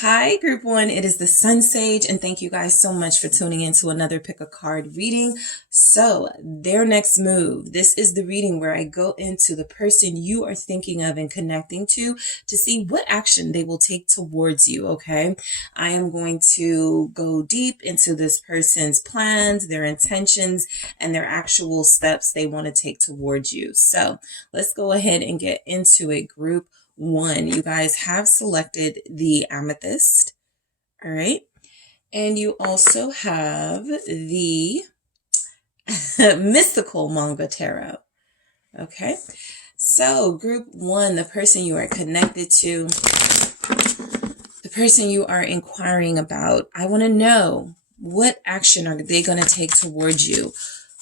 Hi, Group 1. It is the SunSage, and thank you guys so much for tuning in to another Pick a Card reading. So, their next move. This is the reading where I go into the person you are thinking of and connecting to see what action they will take towards you, okay? I am going to go deep into this person's plans, their intentions, and their actual steps they want to take towards you. So, let's go ahead and get into it, Group 1. You guys have selected the amethyst. All right. And you also have the mystical manga tarot. Okay. So Group 1, the person you are connected to, the person you are inquiring about, I want to know, what action are they going to take towards you?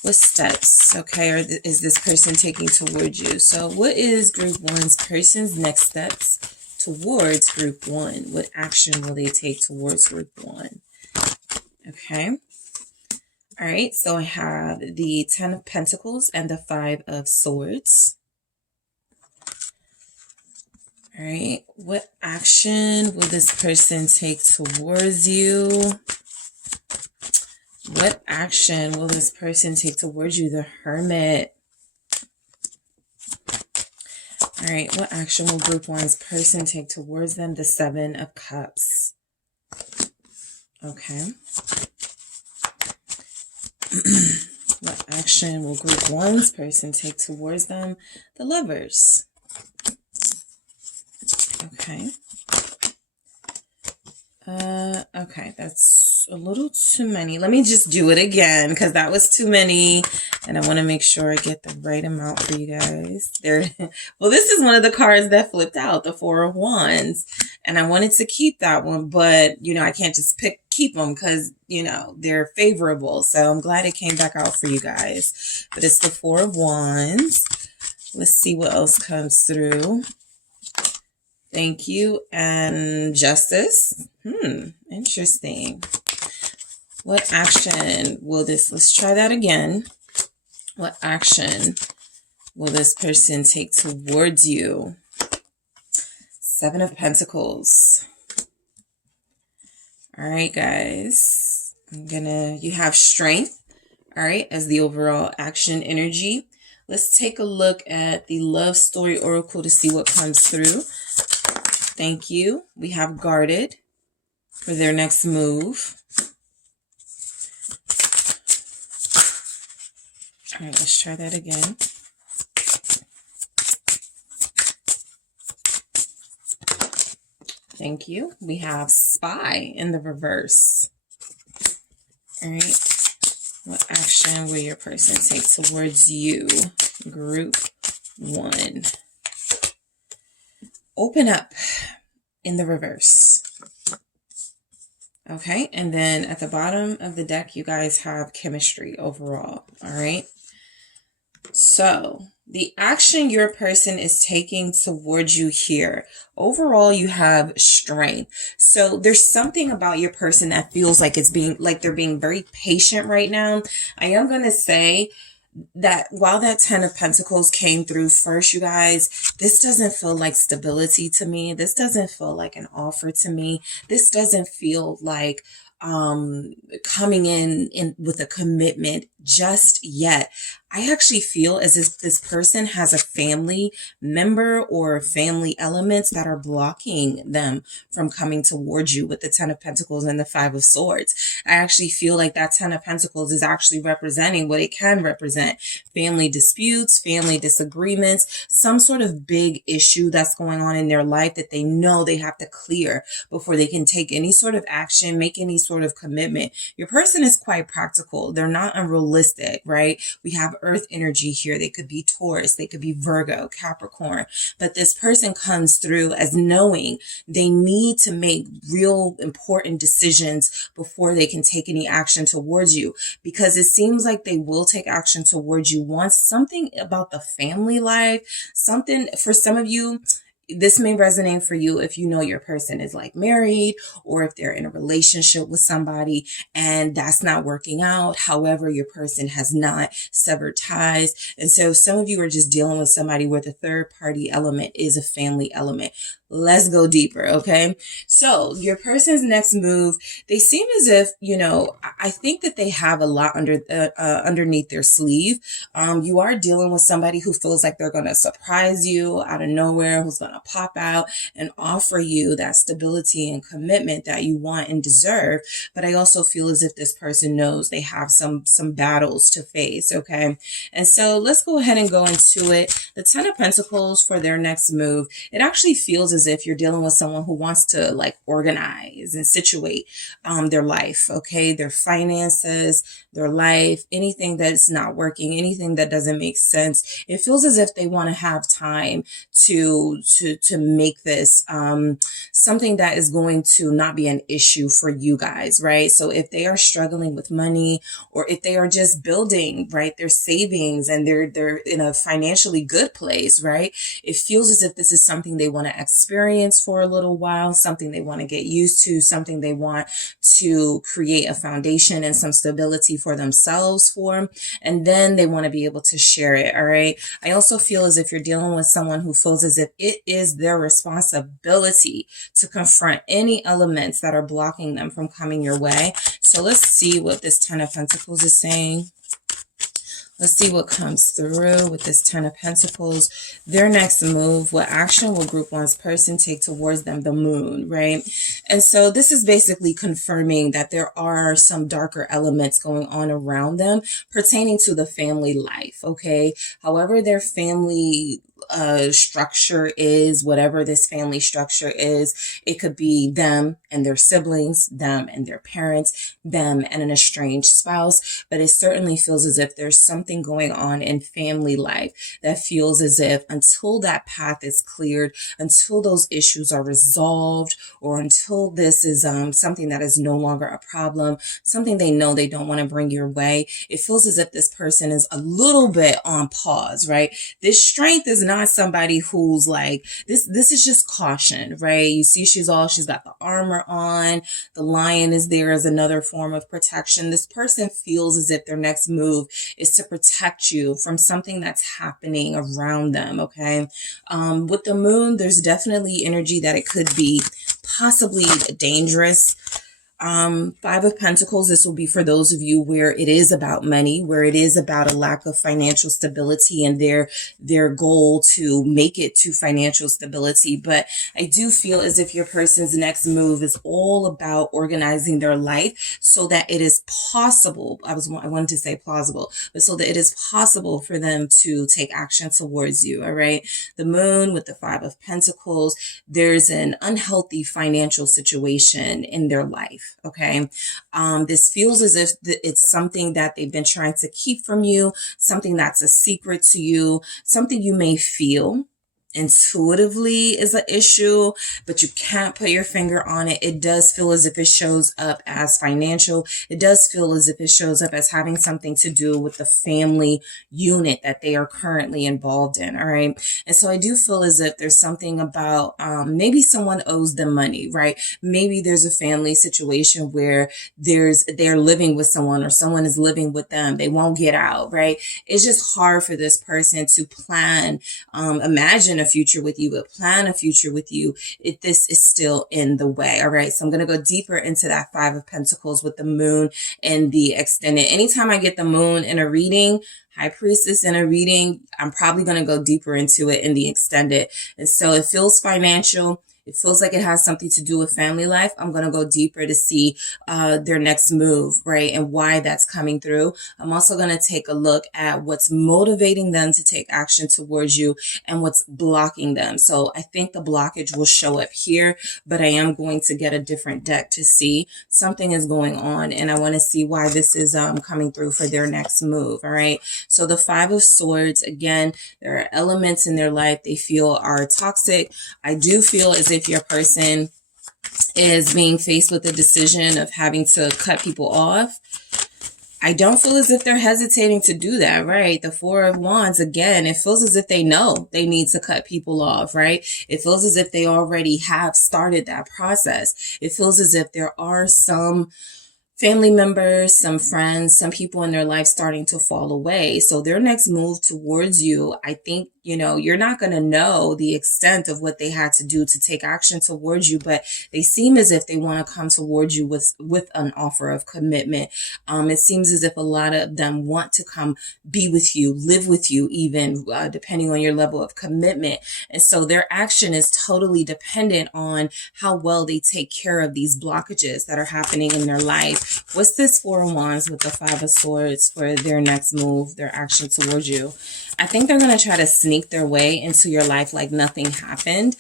What steps, okay, is this person taking towards you? So what is Group 1's person's next steps towards Group 1? What action will they take towards Group 1? Okay. All right. So I have the 10 of Pentacles and the 5 of Swords. All right. What action will this person take towards you? What action will this person take towards you? The Hermit. All right. What action will Group 1's person take towards them? The 7 of Cups. Okay. What action will Group 1's person take towards them? The Lovers. Okay. Okay, that's a little too many. Let me just do it again because that was too many. And I want to make sure I get the right amount for you guys. Well, this is one of the cards that flipped out, the 4 of Wands. And I wanted to keep that one, but, I can't just keep them because, they're favorable. So I'm glad it came back out for you guys. But it's the 4 of Wands. Let's see what else comes through. Thank you. And Justice. Interesting. What action will let's try that again. What action will this person take towards you? 7 of Pentacles. All right, guys. You have Strength, all right, as the overall action energy. Let's take a look at the Love Story Oracle to see what comes through. Thank you. We have Guarded for their next move. All right, let's try that again. Thank you. We have Spy in the reverse. All right. What action will your person take towards you? Group 1. Open Up in the reverse. Okay, and then at the bottom of the deck, you guys have Chemistry overall. All right. So the action your person is taking towards you here, overall, you have Strength. So there's something about your person that feels like they're being very patient right now. I am going to say that while that 10 of Pentacles came through first, you guys, this doesn't feel like stability to me. This doesn't feel like an offer to me. This doesn't feel like coming in with a commitment just yet. I actually feel as if this person has a family member or family elements that are blocking them from coming towards you with the 10 of Pentacles and the 5 of Swords. I actually feel like that 10 of Pentacles is actually representing what it can represent. Family disputes, family disagreements, some sort of big issue that's going on in their life that they know they have to clear before they can take any sort of action, make any sort of commitment. Your person is quite practical. They're not unrealistic, right? We have Earth energy here. They could be Taurus. They could be Virgo, Capricorn. But this person comes through as knowing they need to make real important decisions before they can take any action towards you, because it seems like they will take action towards you once something about the family life, something for some of you, this may resonate for you if you know your person is like married or if they're in a relationship with somebody and that's not working out. However, your person has not severed ties. And so some of you are just dealing with somebody where the third party element is a family element. Let's go deeper, okay? So your person's next move, they seem as if, I think that they have a lot underneath their sleeve. You are dealing with somebody who feels like they're going to surprise you out of nowhere, who's going to pop out and offer you that stability and commitment that you want and deserve. But I also feel as if this person knows they have some battles to face, okay? And so let's go ahead and go into it. The Ten of Pentacles for their next move, it actually feels as if you're dealing with someone who wants to like organize and situate their life, okay? Their finances, their life, anything that's not working, anything that doesn't make sense. It feels as if they want to have time to make this something that is going to not be an issue for you guys, right? So if they are struggling with money, or if they are just building, right, their savings and they're in a financially good place, right? It feels as if this is something they want to experience for a little while, something they want to get used to, something they want to create a foundation and some stability for themselves for, and then they want to be able to share it, all right? I also feel as if you're dealing with someone who feels as if it is their responsibility to confront any elements that are blocking them from coming your way. So let's see what this Ten of Pentacles is saying. Let's see what comes through with this Ten of Pentacles. Their next move, what action will Group 1's person take towards them? The Moon, right? And so this is basically confirming that there are some darker elements going on around them pertaining to the family life, okay? However, their family structure is, whatever this family structure is, it could be them and their siblings, them and their parents, them and an estranged spouse, but it certainly feels as if there's something going on in family life that feels as if until that path is cleared, until those issues are resolved, or until this is something that is no longer a problem, something they know they don't want to bring your way, it feels as if this person is a little bit on pause, right? This strength is not somebody who's like, this is just caution, right? You see she's got the armor on, the lion is there as another form of protection. This person feels as if their next move is to protect you from something that's happening around them, okay? With the Moon, there's definitely energy that it could be possibly dangerous. Five of Pentacles, this will be for those of you where it is about money, where it is about a lack of financial stability and their goal to make it to financial stability. But I do feel as if your person's next move is all about organizing their life so that it is possible. I wanted to say plausible, but so that it is possible for them to take action towards you. All right. The Moon with the Five of Pentacles, there's an unhealthy financial situation in their life. Okay. This feels as if it's something that they've been trying to keep from you, something that's a secret to you, something you may feel intuitively is an issue, but you can't put your finger on it. It does feel as if it shows up as financial. It does feel as if it shows up as having something to do with the family unit that they are currently involved in. All right. And so I do feel as if there's something about maybe someone owes them money, right? Maybe there's a family situation where they're living with someone or someone is living with them. They won't get out, right? It's just hard for this person to plan, imagine a future with you, but plan a future with you if this is still in the way. All right. So I'm going to go deeper into that Five of Pentacles with the Moon and the extended. Anytime I get the Moon in a reading, High Priestess in a reading, I'm probably going to go deeper into it in the extended. And so it feels financial. It feels like it has something to do with family life. I'm going to go deeper to see their next move, right? And why that's coming through. I'm also going to take a look at what's motivating them to take action towards you and what's blocking them. So I think the blockage will show up here, but I am going to get a different deck to see something is going on. And I want to see why this is coming through for their next move. All right. So the Five of Swords, again, there are elements in their life they feel are toxic. I do feel as if your person is being faced with the decision of having to cut people off. I don't feel as if they're hesitating to do that, right? The Four of Wands, again, it feels as if they know they need to cut people off, right? It feels as if they already have started that process. It feels as if there are some family members, some friends, some people in their life starting to fall away. So their next move towards you, I think, you're not going to know the extent of what they had to do to take action towards you, but they seem as if they want to come towards you with an offer of commitment. It seems as if a lot of them want to come be with you, live with you, even depending on your level of commitment. And so their action is totally dependent on how well they take care of these blockages that are happening in their life. What's this Four of Wands with the Five of Swords for their next move, their action towards you? I think they're going to try to sneak their way into your life like nothing happened.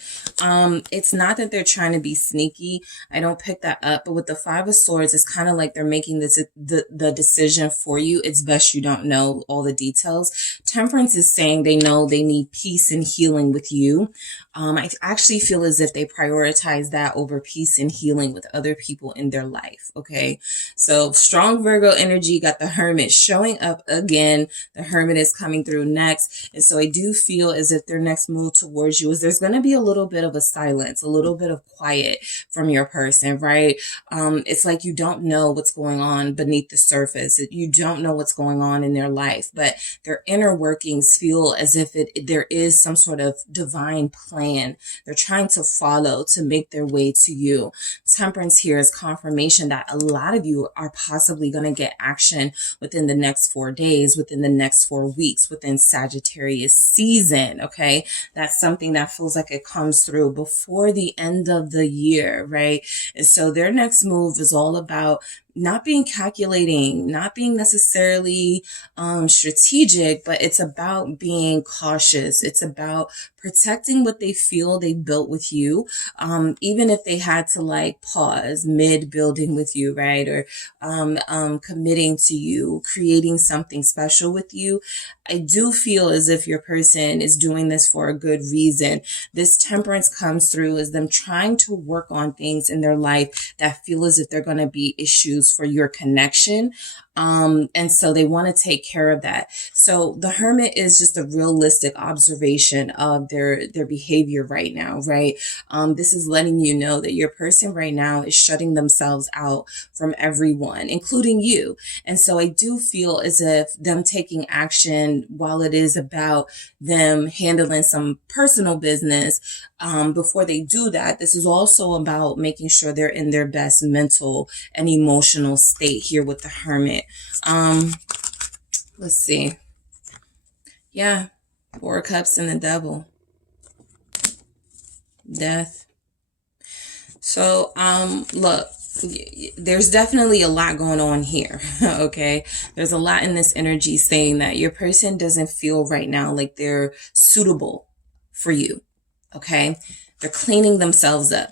It's not that they're trying to be sneaky. I don't pick that up. But with the Five of Swords, it's kind of like they're making the decision for you. It's best you don't know all the details. Temperance is saying they know they need peace and healing with you. I actually feel as if they prioritize that over peace and healing with other people in their life. Okay. So strong Virgo energy, got the Hermit showing up again. The Hermit is coming through next. And so I do feel as if their next move towards you is there's going to be a little bit of a silence, a little bit of quiet from your person, right? It's like you don't know what's going on beneath the surface. You don't know what's going on in their life, but their inner workings feel as if there is some sort of divine plan they're trying to follow to make their way to you. Temperance here is confirmation that a lot of you are possibly going to get action within the next 4 days, within the next 4 weeks, within Sagittarius season. Okay. That's something that feels like it comes through before the end of the year. Right. And so their next move is all about not being calculating, not being necessarily strategic, but it's about being cautious. It's about protecting what they feel they built with you, even if they had to like pause mid building with you, right? Or committing to you, creating something special with you. I do feel as if your person is doing this for a good reason. This temperance comes through as them trying to work on things in their life that feel as if they're going to be issues for your connection. And so they want to take care of that. So the Hermit is just a realistic observation of their behavior right now, right? This is letting you know that your person right now is shutting themselves out from everyone, including you. And so I do feel as if them taking action, while it is about them handling some personal business, before they do that, this is also about making sure they're in their best mental and emotional state here with the Hermit. Let's see. Yeah. 4 of Cups and the Devil. Death. So, look, there's definitely a lot going on here. Okay. There's a lot in this energy saying that your person doesn't feel right now like they're suitable for you. Okay. They're cleaning themselves up.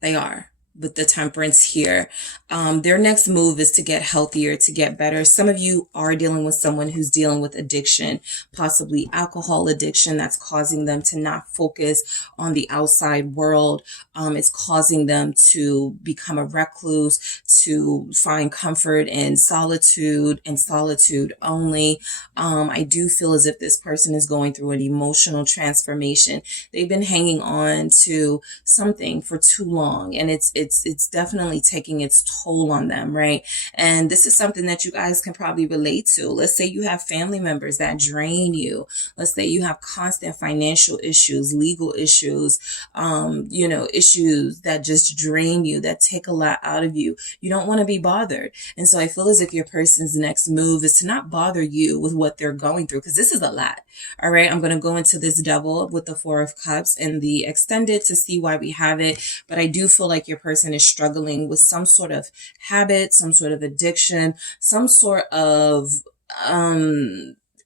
They are. With the temperance here. Their next move is to get healthier, to get better. Some of you are dealing with someone who's dealing with addiction, possibly alcohol addiction that's causing them to not focus on the outside world. It's causing them to become a recluse, to find comfort in solitude and solitude only. I do feel as if this person is going through an emotional transformation. They've been hanging on to something for too long, and it's definitely taking its toll on them, right? And this is something that you guys can probably relate to. Let's say you have family members that drain you. Let's say you have constant financial issues, legal issues, issues that just drain you, that take a lot out of you. You don't want to be bothered. And so I feel as if your person's next move is to not bother you with what they're going through, because this is a lot. All right. I'm going to go into this Devil with the 4 of Cups and the extended to see why we have it. But I do feel like your person is struggling with some sort of habit, some sort of addiction, some sort of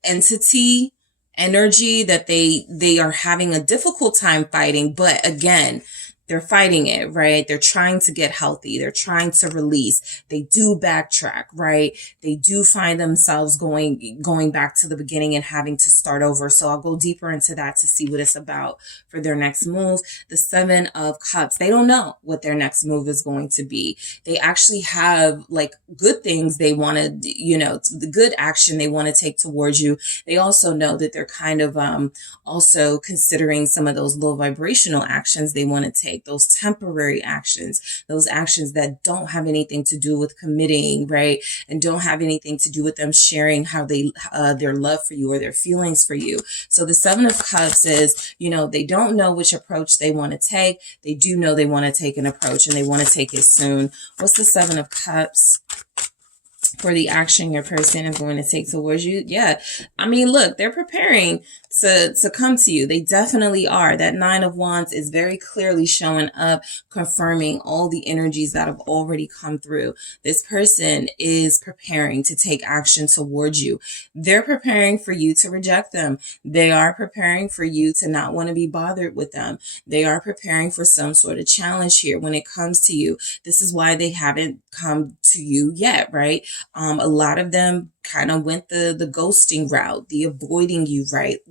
entity, energy that they are having a difficult time fighting. But again, they're fighting it, right? They're trying to get healthy. They're trying to release. They do backtrack, right? They do find themselves going back to the beginning and having to start over. So I'll go deeper into that to see what it's about for their next move. The 7 of Cups. They don't know what their next move is going to be. They actually have like good things they want to, the good action they want to take towards you. They also know that they're kind of also considering some of those low vibrational actions they want to take. take, those temporary actions, those actions that don't have anything to do with committing, right? And don't have anything to do with them sharing how they, their love for you or their feelings for you. So the Seven of Cups is, you know, they don't know which approach they want to take. They do know they want to take an approach and they want to take it soon. What's the Seven of Cups for the action your person is going to take towards you? Yeah, I mean, look, they're preparing to come to you. They definitely are. That Nine of Wands is very clearly showing up, confirming all the energies that have already come through. This person is preparing to take action towards you. They're preparing for you to reject them. They are preparing for you to not want to be bothered with them. They are preparing for some sort of challenge here when it comes to you. This is why they haven't come to you yet, right? A lot of them kind of went the ghosting route, the avoiding you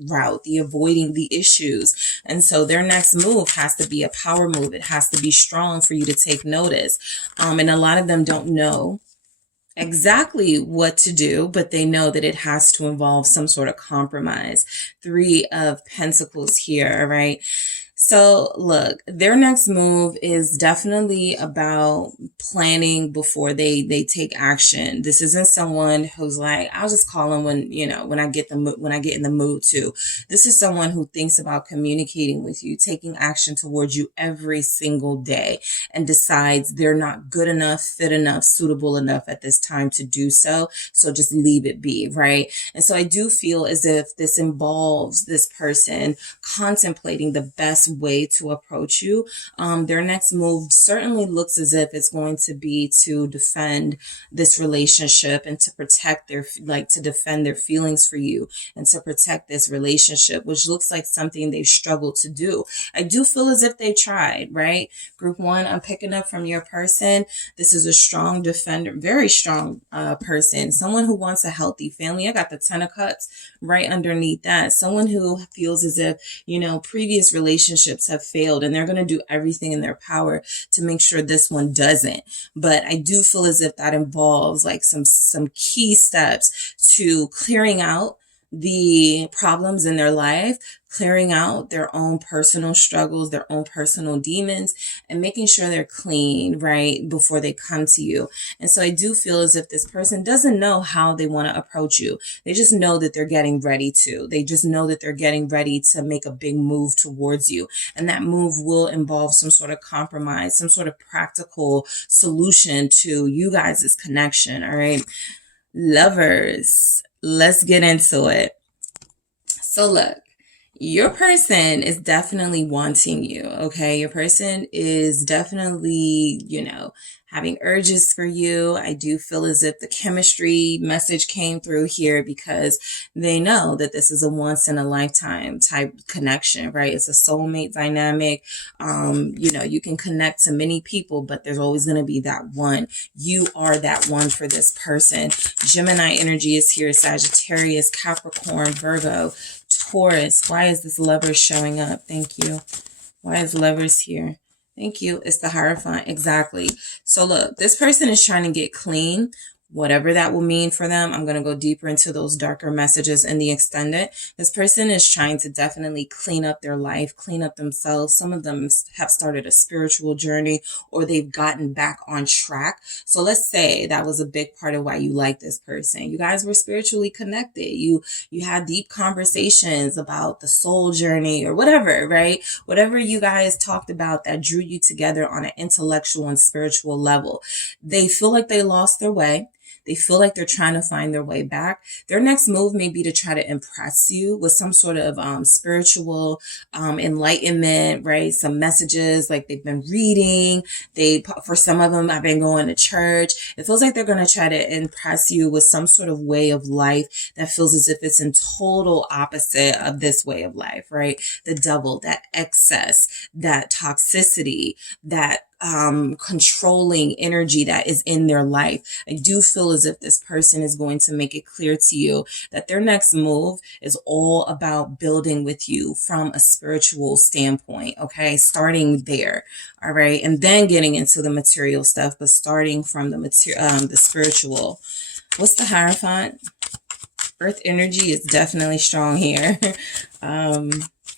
route, the avoiding the issues. And so their next move has to be a power move. It has to be strong for you to take notice. And a lot of them don't know exactly what to do, but they know that it has to involve some sort of compromise. Three of Pentacles here, all right? So look, their next move is definitely about planning before they take action. This isn't someone who's like, I'll just call them when, you know, when I get in the mood to. This is someone who thinks about communicating with you, taking action towards you every single day, and decides they're not good enough, fit enough, suitable enough at this time to do so. So just leave it be, right? And so I do feel as if this involves this person contemplating the best way to approach you. Their next move certainly looks as if it's going to be to defend this relationship and to protect their, like, to defend their feelings for you and to protect this relationship, which looks like something they've struggled to do. I do feel as if they tried, right? Group one, I'm picking up from your person. This is a strong defender, very strong person, someone who wants a healthy family. I got the Ten of Cups right underneath that. Someone who feels as if, you know, previous relationships have failed and they're going to do everything in their power to make sure this one doesn't. But I do feel as if that involves like some key steps to clearing out the problems in their life, clearing out their own personal struggles, their own personal demons, and making sure they're clean, right, before they come to you. And so I do feel as if this person doesn't know how they want to approach you. They just know that they're getting ready to. They just know that they're getting ready to make a big move towards you. And that move will involve some sort of compromise, some sort of practical solution to you guys' connection, all right? Lovers, let's get into it. So look, your person is definitely wanting you, okay? Your person is definitely, you know, having urges for you. I do feel as if the chemistry message came through here because they know that this is a once in a lifetime type connection, right? It's a soulmate dynamic. You know, you can connect to many people, but there's always going to be that one. You are that one for this person. Gemini energy is here. Sagittarius, Capricorn, Virgo, Taurus. Why is this Lover showing up? Thank you. Why is Lovers here? Thank you. It's the Hierophant. Exactly. So look, this person is trying to get clean, whatever that will mean for them. I'm going to go deeper into those darker messages in the extended. This person is trying to definitely clean up their life, clean up themselves. Some of them have started a spiritual journey or they've gotten back on track. So let's say that was a big part of why you like this person. You guys were spiritually connected. You had deep conversations about the soul journey or whatever, right? Whatever you guys talked about that drew you together on an intellectual and spiritual level. They feel like they lost their way. They feel like they're trying to find their way back. Their next move may be to try to impress you with some sort of spiritual enlightenment, right? Some messages like they've been reading. For some of them, have been going to church. It feels like they're going to try to impress you with some sort of way of life that feels as if it's in total opposite of this way of life, right? The double, that excess, that toxicity, that controlling energy that is in their life. I do feel as if this person is going to make it clear to you that their next move is all about building with you from a spiritual standpoint, okay? Starting there, all right? And then getting into the material stuff, but starting from the spiritual. What's the Hierophant? Earth energy is definitely strong here.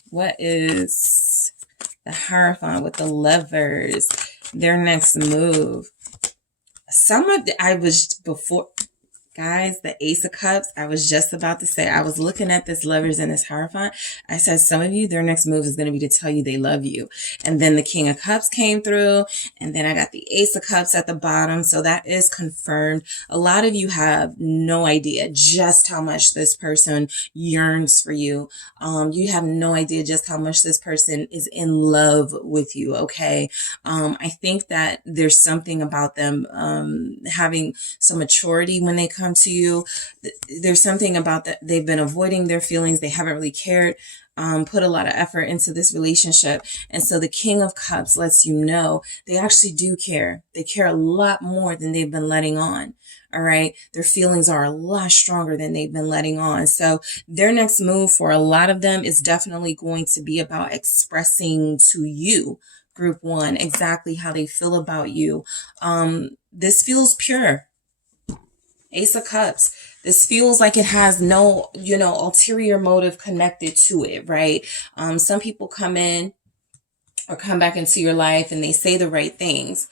What is The Hierophant with the Lovers. Their next move. Guys, the Ace of Cups, I was just about to say, I was looking at this Lovers and this Hierophant. I said, some of you, their next move is going to be to tell you they love you. And then the King of Cups came through, and then I got the Ace of Cups at the bottom. So that is confirmed. A lot of you have no idea just how much this person yearns for you. You have no idea just how much this person is in love with you. Okay. I think that there's something about them, having some maturity when they come to you. There's something about that. They've been avoiding their feelings. They haven't really cared, put a lot of effort into this relationship. And so the King of Cups lets you know they actually do care. They care a lot more than they've been letting on. All right. Their feelings are a lot stronger than they've been letting on. So their next move for a lot of them is definitely going to be about expressing to you, Group 1, exactly how they feel about you. This feels pure. Ace of Cups. This feels like it has no, ulterior motive connected to it, right? Some people come in or come back into your life and they say the right things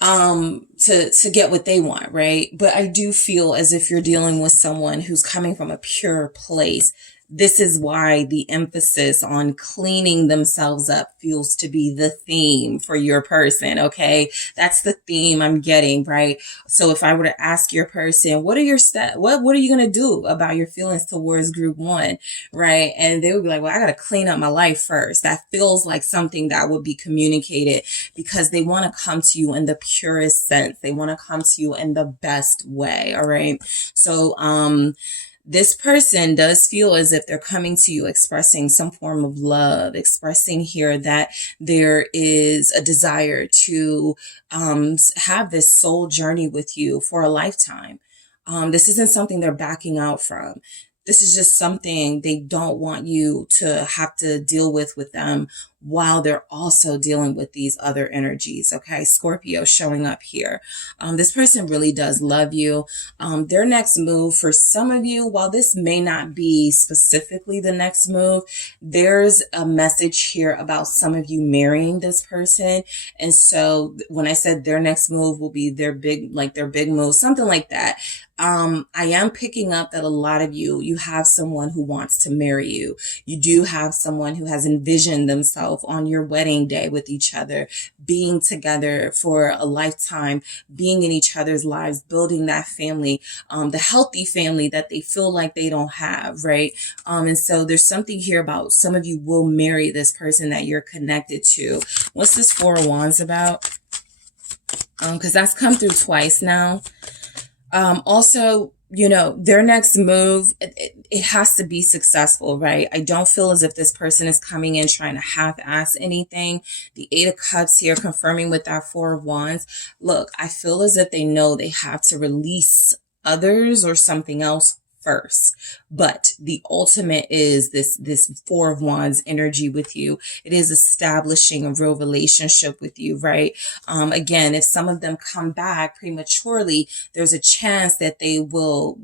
to get what they want, right? But I do feel as if you're dealing with someone who's coming from a pure place. This is why the emphasis on cleaning themselves up feels to be the theme for your person. Okay. That's the theme I'm getting, right? So if I were to ask your person, what are your what are you going to do about your feelings towards Group 1? Right. And they would be like, well, I got to clean up my life first. That feels like something that would be communicated because they want to come to you in the purest sense. They want to come to you in the best way. All right. So, this person does feel as if they're coming to you expressing some form of love, expressing here that there is a desire to have this soul journey with you for a lifetime. This isn't something they're backing out from. This is just something they don't want you to have to deal with them while they're also dealing with these other energies. Okay. Scorpio showing up here. This person really does love you. Their next move for some of you, while this may not be specifically the next move, there's a message here about some of you marrying this person. And so when I said their next move will be their big move, something like that. I am picking up that a lot of you have someone who wants to marry you. You do have someone who has envisioned themselves on your wedding day with each other, being together for a lifetime, being in each other's lives, building that family, the healthy family that they feel like they don't have, right? And so there's something here about some of you will marry this person that you're connected to. What's this Four of Wands about? Because that's come through twice now. Also, their next move, it has to be successful, right? I don't feel as if this person is coming in trying to half-ass anything. The Eight of Cups here confirming with that Four of Wands. Look, I feel as if they know they have to release others or something else first. But the ultimate is this Four of Wands energy with you. It is establishing a real relationship with you, right? Again, if some of them come back prematurely, there's a chance that they will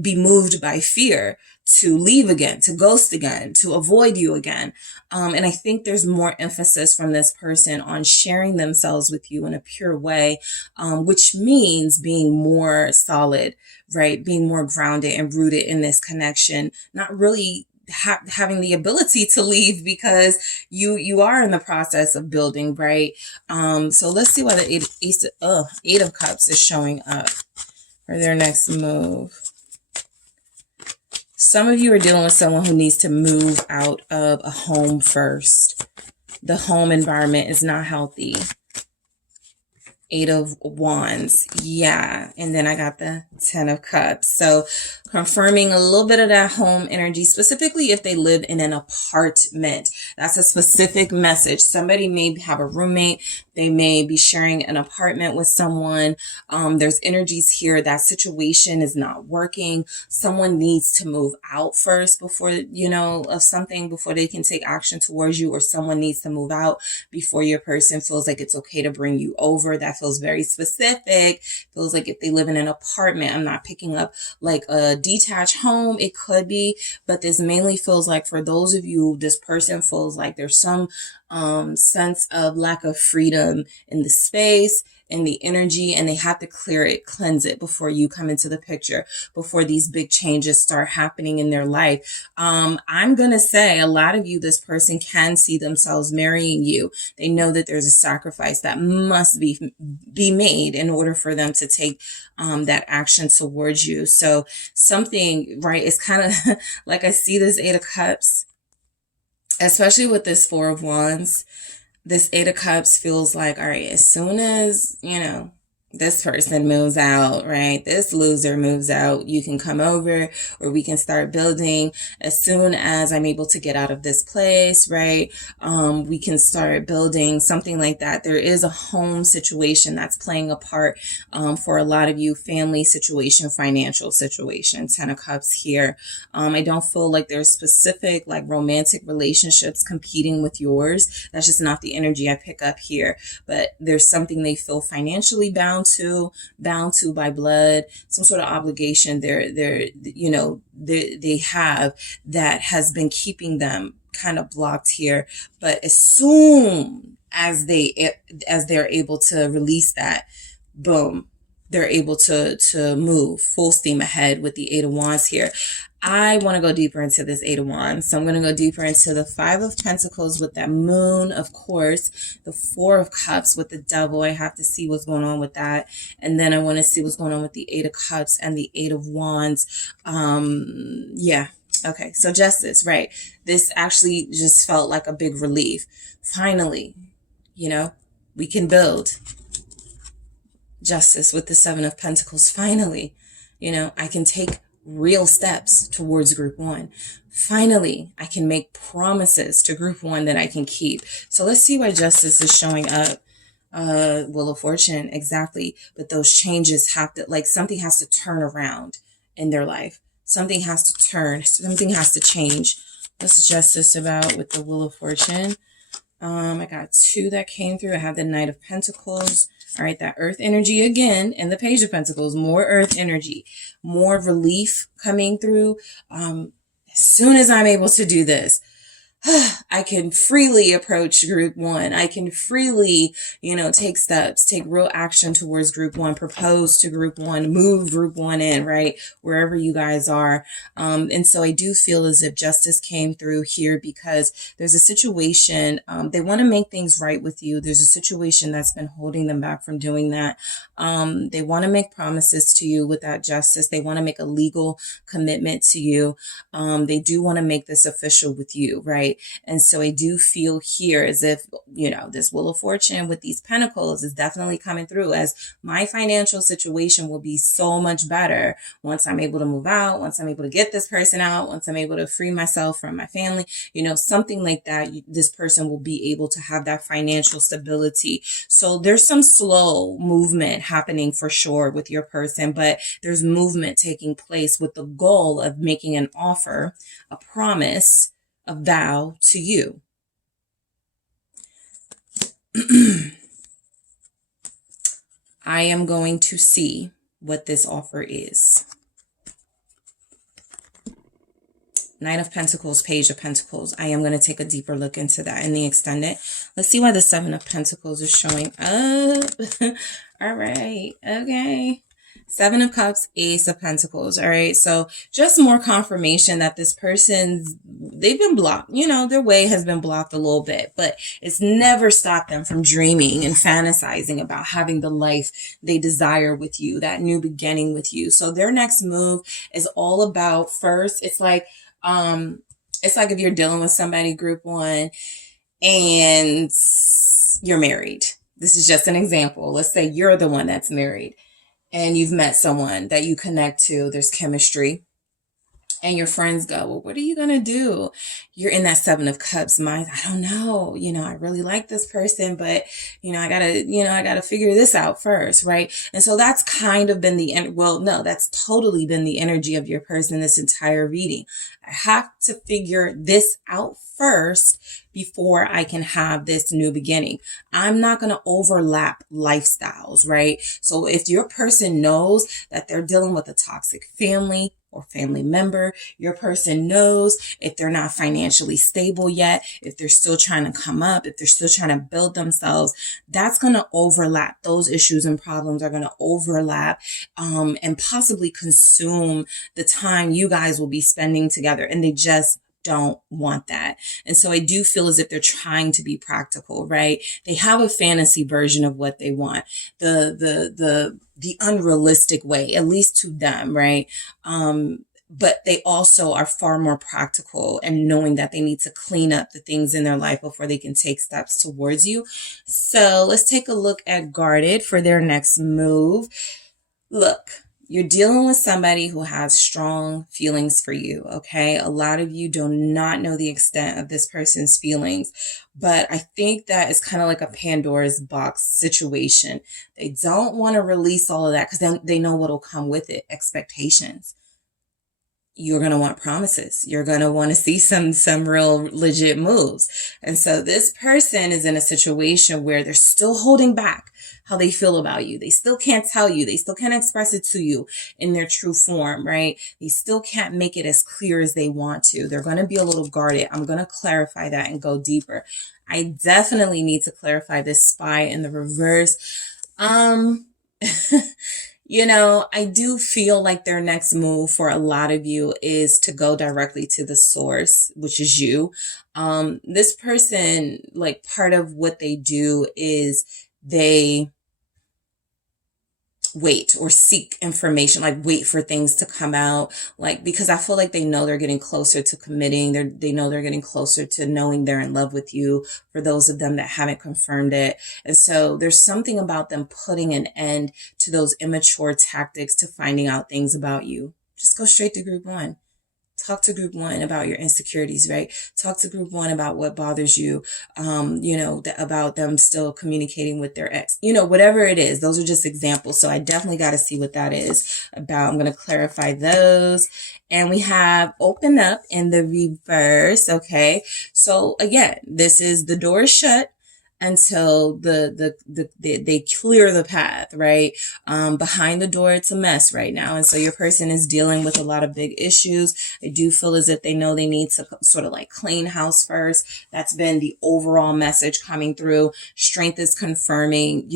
be moved by fear to leave again, to ghost again, to avoid you again. And I think there's more emphasis from this person on sharing themselves with you in a pure way, which means being more solid, right? Being more grounded and rooted in this connection, not really having the ability to leave because you are in the process of building, right? So let's see why the Eight of Cups is showing up for their next move. Some of you are dealing with someone who needs to move out of a home first. The home environment is not healthy. Eight of Wands. Yeah. And then I got the 10 of Cups. So confirming a little bit of that home energy, specifically if they live in an apartment. That's a specific message. Somebody may have a roommate. They may be sharing an apartment with someone. There's energies here. That situation is not working. Someone needs to move out first before, of something, before they can take action towards you, or someone needs to move out before your person feels like it's okay to bring you over. That feels very specific. Feels like if they live in an apartment, I'm not picking up like a detached home. It could be, but this mainly feels like for those of you, this person feels like there's some sense of lack of freedom in the space, in the energy, and they have to clear it, cleanse it before you come into the picture, before these big changes start happening in their life. I'm going to say a lot of you, this person can see themselves marrying you. They know that there's a sacrifice that must be made in order for them to take that action towards you. So something, right, it's kind of like I see this Eight of Cups, especially with this Four of Wands. This Eight of Cups feels like, all right, as soon as, this person moves out, right? This loser moves out, you can come over, or we can start building. As soon as I'm able to get out of this place, right? We can start building, something like that. There is a home situation that's playing a part for a lot of you, family situation, financial situation. 10 of Cups here. I don't feel like there's specific like romantic relationships competing with yours. That's just not the energy I pick up here. But there's something they feel financially bound to by blood, some sort of obligation they have that has been keeping them kind of blocked here. But as soon as they're able to release that, boom, they're able to move full steam ahead with the Eight of Wands here. I want to go deeper into this Eight of Wands. So I'm going to go deeper into the Five of Pentacles with that Moon, of course, the Four of Cups with the Devil. I have to see what's going on with that. And then I want to see what's going on with the Eight of Cups and the Eight of Wands. Yeah. Okay. So Justice, right? This actually just felt like a big relief. Finally, we can build. Justice with the Seven of Pentacles. Finally, I can take real steps towards group one. Finally, I can make promises to group one that I can keep. So let's see why Justice is showing up. Wheel of Fortune, exactly. But those changes have to, like, something has to turn around in their life. Something has to turn. Something has to change. What's Justice about with the Wheel of Fortune? I got two that came through. I have the Knight of Pentacles. All right, that Earth energy again, and the Page of Pentacles, more Earth energy, more relief coming through. As soon as I'm able to do this, I can freely approach group one. I can freely, take steps, take real action towards group one, propose to group one, move group one in, right? Wherever you guys are. And so I do feel as if Justice came through here because there's a situation, they want to make things right with you. There's a situation that's been holding them back from doing that. They want to make promises to you with that Justice. They want to make a legal commitment to you. They do want to make this official with you, right? And so I do feel here as if, this Wheel of Fortune with these Pentacles is definitely coming through as my financial situation will be so much better once I'm able to move out, once I'm able to get this person out, once I'm able to free myself from my family, something like that. This person will be able to have that financial stability. So there's some slow movement happening for sure with your person, but there's movement taking place with the goal of making an offer, a promise, a vow to you. I am going to see what this offer is. Knight of Pentacles, Page of Pentacles. I am going to take a deeper look into that in the extended. Let's see why the Seven of Pentacles is showing up. All right. Okay. Seven of Cups, Ace of Pentacles. All right. So just more confirmation that this person's, they've been blocked. Their way has been blocked a little bit, but it's never stopped them from dreaming and fantasizing about having the life they desire with you, that new beginning with you. So their next move is all about, first, it's like if you're dealing with somebody, group one, and you're married. This is just an example. Let's say you're the one that's married. And you've met someone that you connect to, there's chemistry, and your friends go, well, what are you going to do? You're in that Seven of Cups mind. I don't know. I really like this person, but, I gotta figure this out first. Right. And so that's kind of been that's totally been the energy of your person this entire reading. I have to figure this out first before I can have this new beginning. I'm not going to overlap lifestyles, right? So if your person knows that they're dealing with a toxic family, or family member. Your person knows if they're not financially stable yet, if they're still trying to come up, if they're still trying to build themselves. That's going to overlap. Those issues and problems are going to overlap and possibly consume the time you guys will be spending together. And they just don't want that. And so I do feel as if they're trying to be practical, right? They have a fantasy version of what they want, the unrealistic way, at least to them, right? But they also are far more practical and knowing that they need to clean up the things in their life before they can take steps towards you. So let's take a look at guarded for their next move. Look, you're dealing with somebody who has strong feelings for you, okay? A lot of you do not know the extent of this person's feelings, but I think that it's kind of like a Pandora's box situation. They don't want to release all of that because then they know what'll come with it, expectations. You're going to want promises. You're going to want to see some real legit moves. And so this person is in a situation where they're still holding back how they feel about you. They still can't tell you. They still can't express it to you in their true form, right? They still can't make it as clear as they want to. They're going to be a little guarded. I'm going to clarify that and go deeper. I definitely need to clarify this spy in the reverse. You know, I do feel like their next move for a lot of you is to go directly to the source, which is you. This person, like, part of what they do is they wait or seek information, like wait for things to come out, like, because I feel like they know they're getting closer to committing. They know they're getting closer to knowing they're in love with you, for those of them that haven't confirmed it. And so there's something about them putting an end to those immature tactics to finding out things about you. Just go straight to group one. Talk to group one about your insecurities, right? Talk to group one about what bothers you, about them still communicating with their ex, whatever it is. Those are just examples. So I definitely got to see what that is about. I'm going to clarify those. And we have open up in the reverse. Okay. So again, this is the door is shut until they clear the path, right? Behind the door, it's a mess right now. And so your person is dealing with a lot of big issues. I do feel as if they know they need to sort of like clean house first. That's been the overall message coming through. Strength is confirming,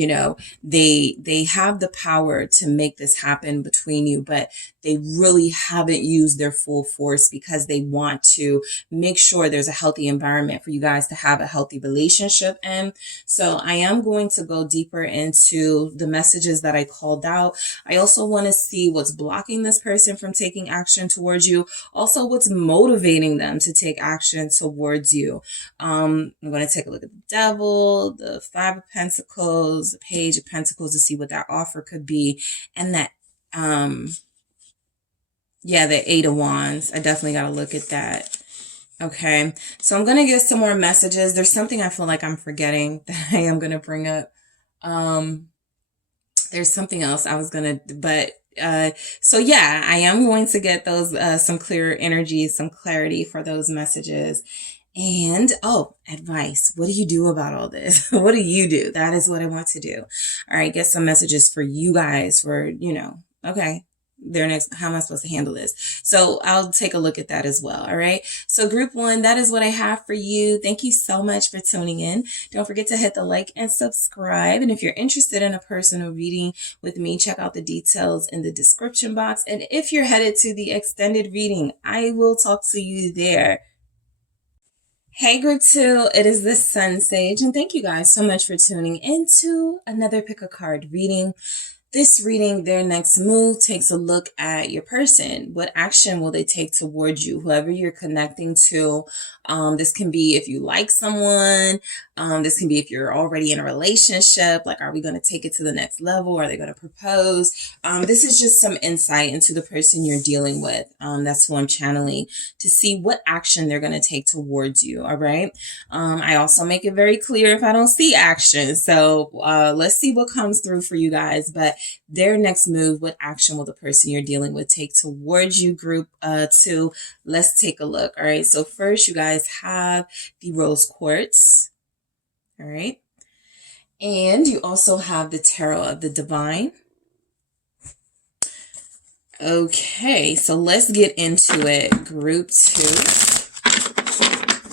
they have the power to make this happen between you, but they really haven't used their full force because they want to make sure there's a healthy environment for you guys to have a healthy relationship in. So I am going to go deeper into the messages that I called out. I also want to see what's blocking this person from taking action towards you. Also, what's motivating them to take action towards you. I'm going to take a look at the Devil, the Five of Pentacles, the Page of Pentacles to see what that offer could be. And that, the Eight of Wands. I definitely got to look at that. Okay, so I'm going to get some more messages. There's something I feel like I'm forgetting that I am going to bring up. There's something else I was going to, but so yeah, I am going to get those, some clearer energies, some clarity for those messages. And, advice. What do you do about all this? What do you do? That is what I want to do. All right, get some messages for you guys for, okay. Their next, how am I supposed to handle this? So I'll take a look at that as well. All right. So group one, that is what I have for you. Thank you so much for tuning in. Don't forget to hit the like and subscribe. And if you're interested in a personal reading with me, check out the details in the description box. And if you're headed to the extended reading, I will talk to you there. Hey group two, it is the SunSage. And thank you guys so much for tuning into another pick a card reading. This reading, their next move, takes a look at your person. What action will they take towards you? Whoever you're connecting to. This can be if you like someone. This can be if you're already in a relationship. Like, are we going to take it to the next level? Are they going to propose? This is just some insight into the person you're dealing with. That's who I'm channeling to see what action they're going to take towards you. All right. I also make it very clear if I don't see action. So let's see what comes through for you guys. But their next move, what action will the person you're dealing with take towards you, group two? Let's take a look. All right. So first, you guys have the rose quartz. All right. And you also have the tarot of the divine. Okay, so let's get into it. Group 2.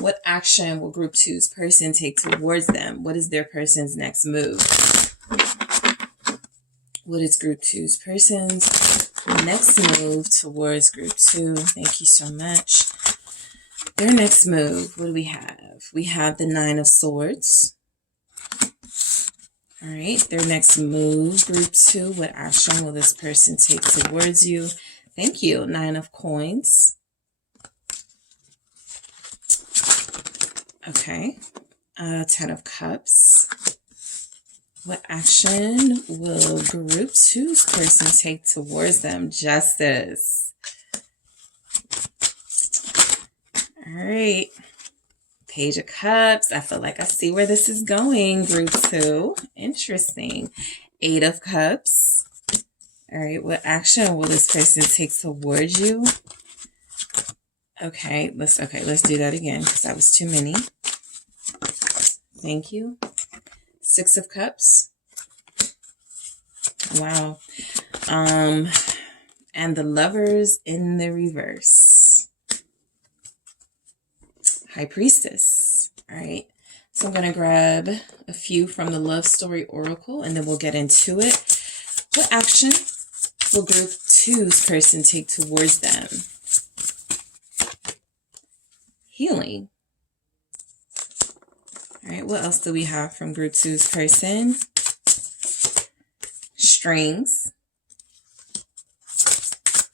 What action will Group 2's person take towards them? What is their person's next move? What is Group 2's person's next move towards Group 2? Thank you so much. Their next move, what do we have? We have the 9 of Swords. All right, their next move, Group 2. What action will this person take towards you? Thank you. 9 of Coins. Okay. 10 of Cups. What action will Group 2's person take towards them? Justice. All right. Page of Cups. I feel like I see where this is going, Group 2. Interesting. 8 of Cups. All right. What action will this person take towards you? Okay. Let's do that again because that was too many. Thank you. 6 of Cups. Wow. And the Lovers in the reverse. High Priestess. All right. So I'm going to grab a few from the Love Story Oracle and then we'll get into it. What action will Group 2's person take towards them? Healing. All right, what else do we have from Group 2's person? Strings.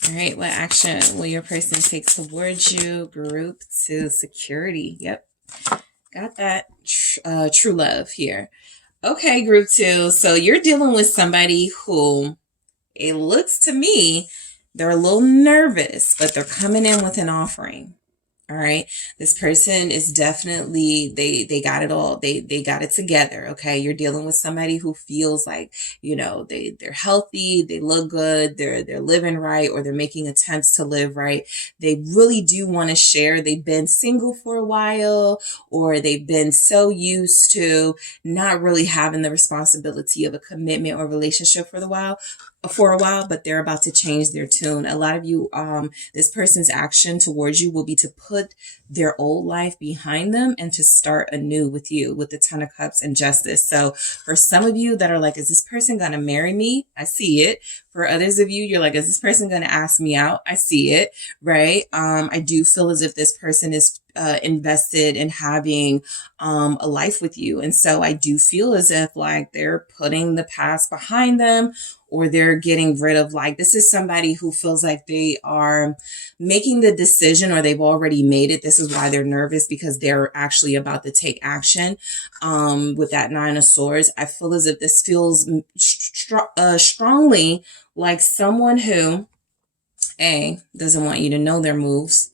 All right, what action will your person take towards you? Group 2, security. Yep, got that. True love here. Okay, Group 2. So you're dealing with somebody who, it looks to me, they're a little nervous, but they're coming in with an offering. All right. This person is definitely, they got it all. They got it together. Okay. You're dealing with somebody who feels like, you know, they're healthy. They look good. They're living right, or they're making attempts to live right. They really do want to share. They've been single for a while, or they've been so used to not really having the responsibility of a commitment or relationship for a while, but they're about to change their tune. A lot of you, this person's action towards you will be to put their old life behind them and to start anew with you, with the 10 of Cups and Justice. So for some of you that are like, is this person going to marry me? I see it. For others of you, you're like, is this person going to ask me out? I see it, right? I do feel as if this person is invested in having a life with you. And so I do feel as if like they're putting the past behind them, or they're getting rid of, like, this is somebody who feels like they are making the decision, or they've already made it. This is why they're nervous, because they're actually about to take action. With that 9 of Swords, I feel as if this feels strongly like someone who, doesn't want you to know their moves,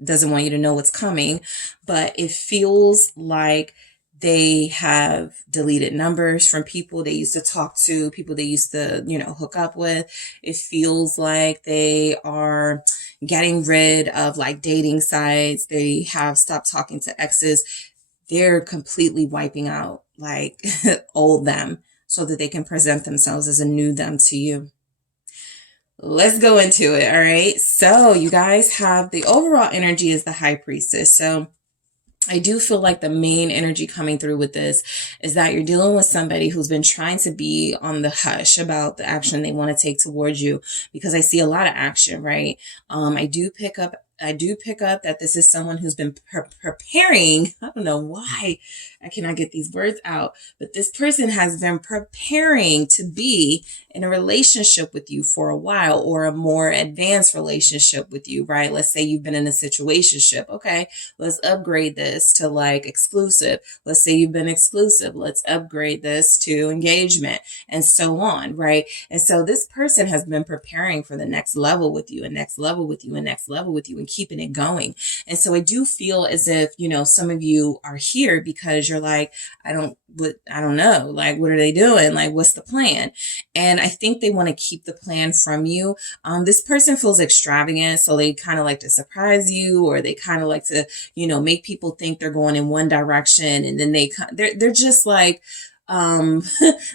doesn't want you to know what's coming, but it feels like they have deleted numbers from people they used to talk to, people they used to, hook up with. It feels like they are getting rid of like dating sites. They have stopped talking to exes. They're completely wiping out like old them so that they can present themselves as a new them to you. Let's go into it. All right. So you guys have the overall energy is the High Priestess. So I do feel like the main energy coming through with this is that you're dealing with somebody who's been trying to be on the hush about the action they want to take towards you, because I see a lot of action, right? I do pick up that this is someone who's been preparing. I don't know why I cannot get these words out, but this person has been preparing to be in a relationship with you for a while, or a more advanced relationship with you, right? Let's say you've been in a situationship. Okay, let's upgrade this to like exclusive. Let's say you've been exclusive. Let's upgrade this to engagement, and so on, right? And so this person has been preparing for the next level with you, and next level with you, and next level with you, and keeping it going. And so I do feel as if, some of you are here because you're like, I don't know, like, what are they doing? Like, what's the plan? And I think they want to keep the plan from you. This person feels extravagant, so they kind of like to surprise you, or they kind of like to, make people think they're going in one direction, and then they're just like,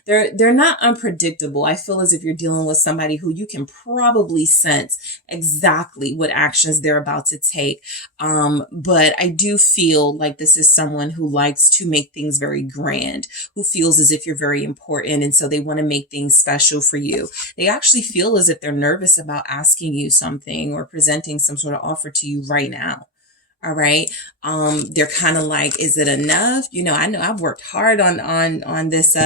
they're not unpredictable. I feel as if you're dealing with somebody who you can probably sense exactly what actions they're about to take. But I do feel like this is someone who likes to make things very grand, who feels as if you're very important. And so they want to make things special for you. They actually feel as if they're nervous about asking you something or presenting some sort of offer to you right now. All right. They're kind of like, is it enough? You know I've worked hard on this,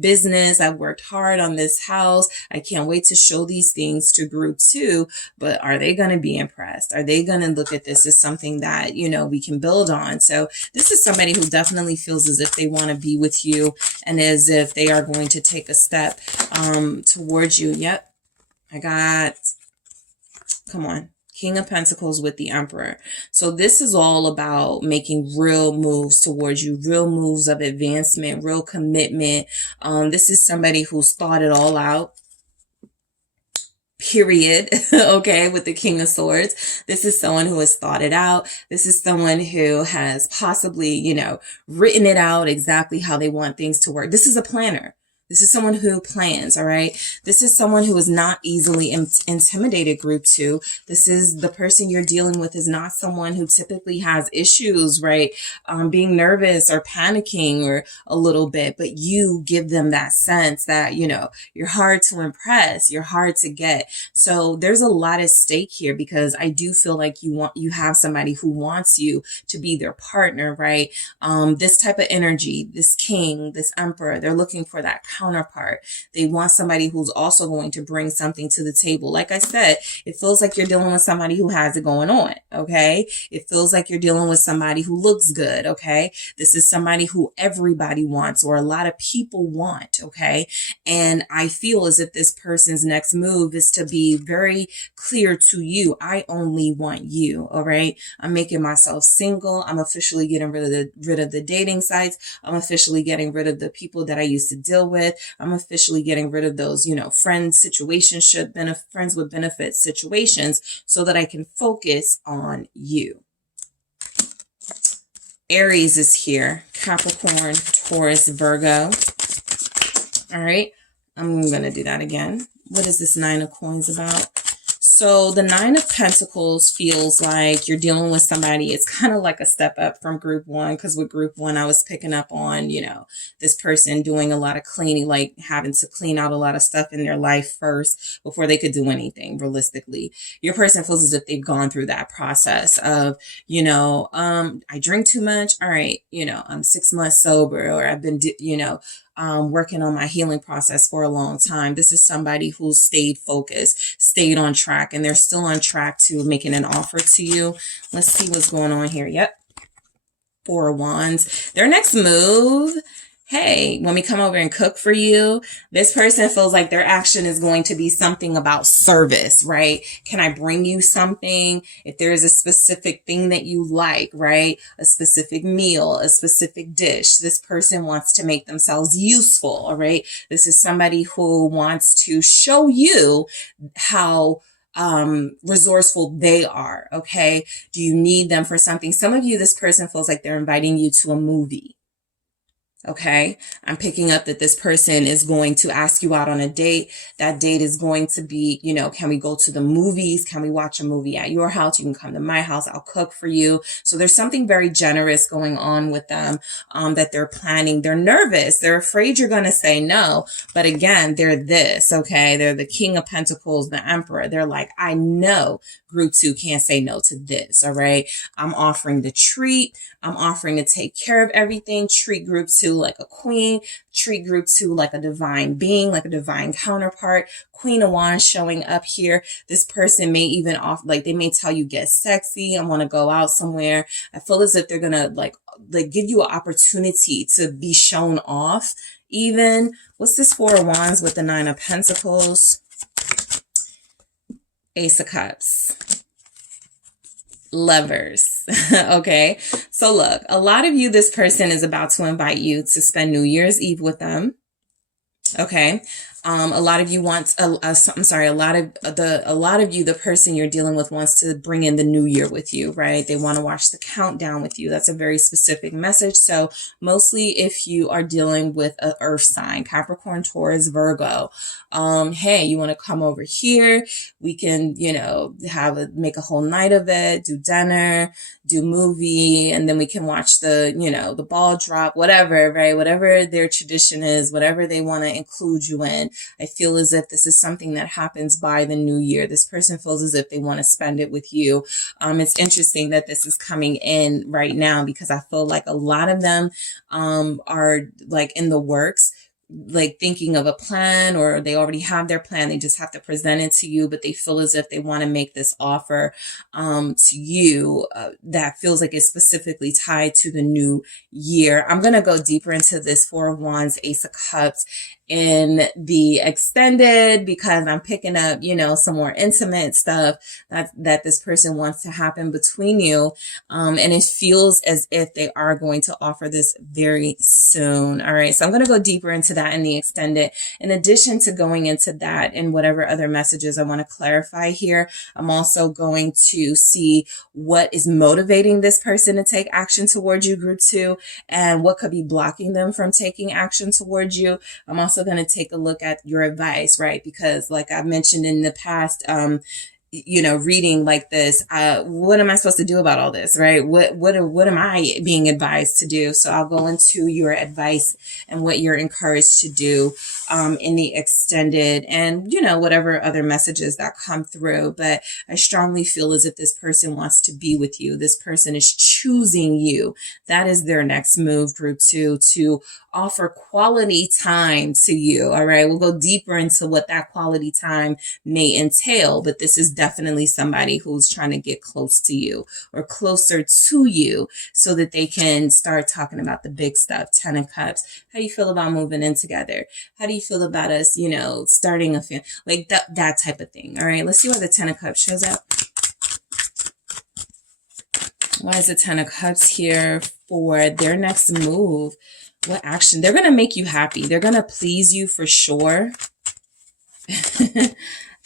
business. I've worked hard on this house. I can't wait to show these things to group 2, but are they going to be impressed? Are they going to look at this as something that, we can build on? So this is somebody who definitely feels as if they want to be with you and as if they are going to take a step, towards you. Yep. Come on. King of Pentacles with the Emperor. So this is all about making real moves towards you, real moves of advancement, real commitment. This is somebody who's thought it all out. Period. Okay. With the King of Swords. This is someone who has thought it out. This is someone who has possibly, written it out exactly how they want things to work. This is a planner. This is someone who plans, all right? This is someone who is not easily intimidated, group 2. This is the person you're dealing with is not someone who typically has issues, right? Being nervous or panicking or a little bit, but you give them that sense that, you're hard to impress, you're hard to get. So there's a lot at stake here because I do feel like you have somebody who wants you to be their partner, right? This type of energy, this king, this emperor, they're looking for that counterpart. They want somebody who's also going to bring something to the table. Like I said, it feels like you're dealing with somebody who has it going on. Okay. It feels like you're dealing with somebody who looks good. Okay. This is somebody who everybody wants or a lot of people want. Okay. And I feel as if this person's next move is to be very clear to you. I only want you. All right. I'm making myself single. I'm officially getting rid of the dating sites. I'm officially getting rid of the people that I used to deal with. I'm officially getting rid of those, friends with benefits situations so that I can focus on you. Aries is here. Capricorn, Taurus, Virgo. All right. I'm going to do that again. What is this 9 of Coins about? So the 9 of Pentacles feels like you're dealing with somebody. It's kind of like a step up from group 1, because with group 1, I was picking up on, this person doing a lot of cleaning, like having to clean out a lot of stuff in their life first before they could do anything realistically. Your person feels as if they've gone through that process of, I drink too much. All right. I'm 6 months sober, or I've been, working on my healing process for a long time. This is somebody who's stayed focused, stayed on track, and they're still on track to making an offer to you. Let's see what's going on here. Yep. 4 of Wands. Their next move. Hey, when we come over and cook for you, this person feels like their action is going to be something about service, right? Can I bring you something? If there is a specific thing that you like, right? A specific meal, a specific dish, this person wants to make themselves useful, all right? This is somebody who wants to show you how resourceful they are, okay? Do you need them for something? Some of you, this person feels like they're inviting you to a movie. Okay. I'm picking up that this person is going to ask you out on a date. That date is going to be, can we go to the movies? Can we watch a movie at your house? You can come to my house. I'll cook for you. So there's something very generous going on with them, that they're planning. They're nervous. They're afraid you're going to say no. But again, they're this, okay? They're the King of Pentacles, the Emperor. They're like, I know group 2 can't say no to this. All right. I'm offering the treat. I'm offering to take care of everything. Treat group 2 like a queen. Treat group 2 like a divine being, like a divine counterpart. Queen of Wands showing up here. This person may even they may tell you, get sexy. I want to go out somewhere. I feel as if they're going to like give you an opportunity to be shown off. Even what's this 4 of Wands with the 9 of Pentacles? Ace of Cups. Lovers. Okay. So look, a lot of you, this person is about to invite you to spend New Year's Eve with them. Okay. A lot of you want, I'm sorry, a lot of you, the person you're dealing with wants to bring in the new year with you, right? They want to watch the countdown with you. That's a very specific message. So mostly if you are dealing with an earth sign, Capricorn, Taurus, Virgo, hey, you want to come over here? We can, make a whole night of it, do dinner, do movie, and then we can watch the ball drop, whatever, right? Whatever their tradition is, whatever they want to include you in. I feel as if this is something that happens by the new year. This person feels as if they want to spend it with you. It's interesting that this is coming in right now because I feel like a lot of them are like in the works, like thinking of a plan, or they already have their plan. They just have to present it to you, but they feel as if they want to make this offer to you that feels like it's specifically tied to the new year. I'm going to go deeper into this Four of Wands, Ace of Cups in the extended because I'm picking up, some more intimate stuff that this person wants to happen between you. And it feels as if they are going to offer this very soon. All right. So I'm going to go deeper into that in the extended. In addition to going into that and whatever other messages I want to clarify here, I'm also going to see what is motivating this person to take action towards you, group 2, and what could be blocking them from taking action towards you. I'm also going to take a look at your advice, right? Because like I've mentioned in the past, reading like this, what am I supposed to do about all this, right? What am I being advised to do? So I'll go into your advice and what you're encouraged to do, in the extended and, whatever other messages that come through. But I strongly feel as if this person wants to be with you. This person is choosing you. That is their next move, group 2, to offer quality time to you. All right. We'll go deeper into what that quality time may entail, but this is definitely somebody who's trying to get close to you or closer to you so that they can start talking about the big stuff. 10 of Cups. How do you feel about moving in together? How do you feel about us, starting a family? Like that type of thing. All right. Let's see why the 10 of Cups shows up. Why is the 10 of Cups here for their next move? What action? They're going to make you happy. They're going to please you for sure.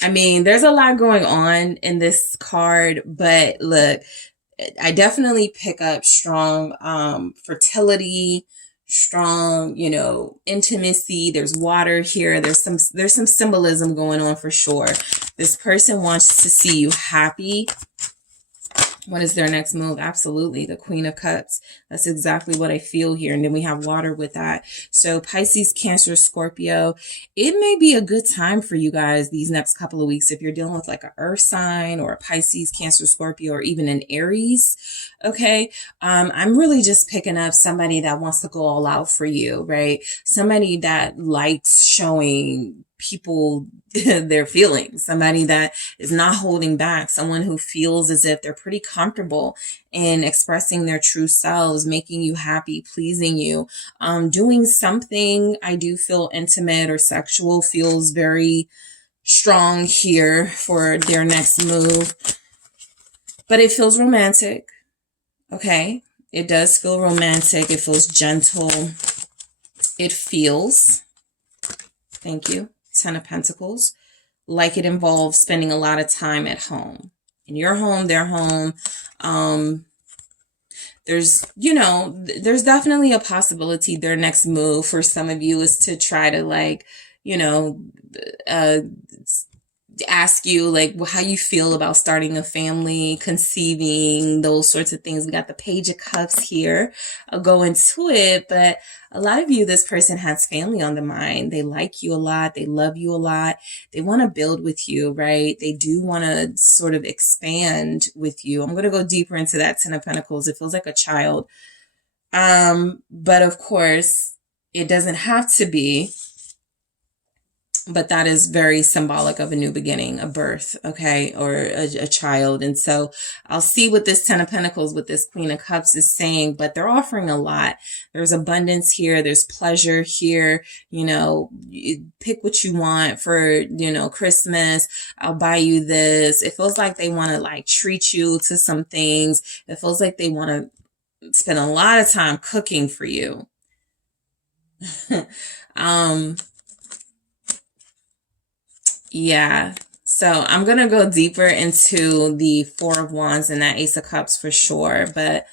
I mean, there's a lot going on in this card, but look, I definitely pick up strong fertility, strong, intimacy. There's water here. There's some symbolism going on for sure. This person wants to see you happy. What is their next move? Absolutely. The Queen of Cups. That's exactly what I feel here. And then we have water with that. So Pisces, Cancer, Scorpio. It may be a good time for you guys these next couple of weeks if you're dealing with like an earth sign or a Pisces, Cancer, Scorpio, or even an Aries. Okay. I'm really just picking up somebody that wants to go all out for you, right? Somebody that likes showing people their feelings, somebody that is not holding back, someone who feels as if they're pretty comfortable in expressing their true selves, making you happy, pleasing you, doing something I do feel intimate or sexual feels very strong here for their next move, but it feels romantic. Okay. It does feel romantic. It feels gentle. It feels, thank you, 10 of Pentacles, like it involves spending a lot of time at home. In your home, their home. There's definitely a possibility their next move for some of you is to try to ask you how you feel about starting a family, conceiving, those sorts of things. We got the Page of Cups here. I'll go into it, but a lot of you, this person has family on the mind. They like you a lot. They love you a lot. They want to build with you, right? They do want to sort of expand with you. I'm going to go deeper into that 10 of Pentacles. It feels like a child. But of course, it doesn't have to be. But that is very symbolic of a new beginning, a birth, okay, or a child. And so I'll see what this 10 of Pentacles with this Queen of Cups is saying, but they're offering a lot. There's abundance here. There's pleasure here. You pick what you want for, Christmas. I'll buy you this. It feels like they want to treat you to some things. It feels like they want to spend a lot of time cooking for you. Yeah. So I'm going to go deeper into the Four of Wands and that Ace of Cups for sure. But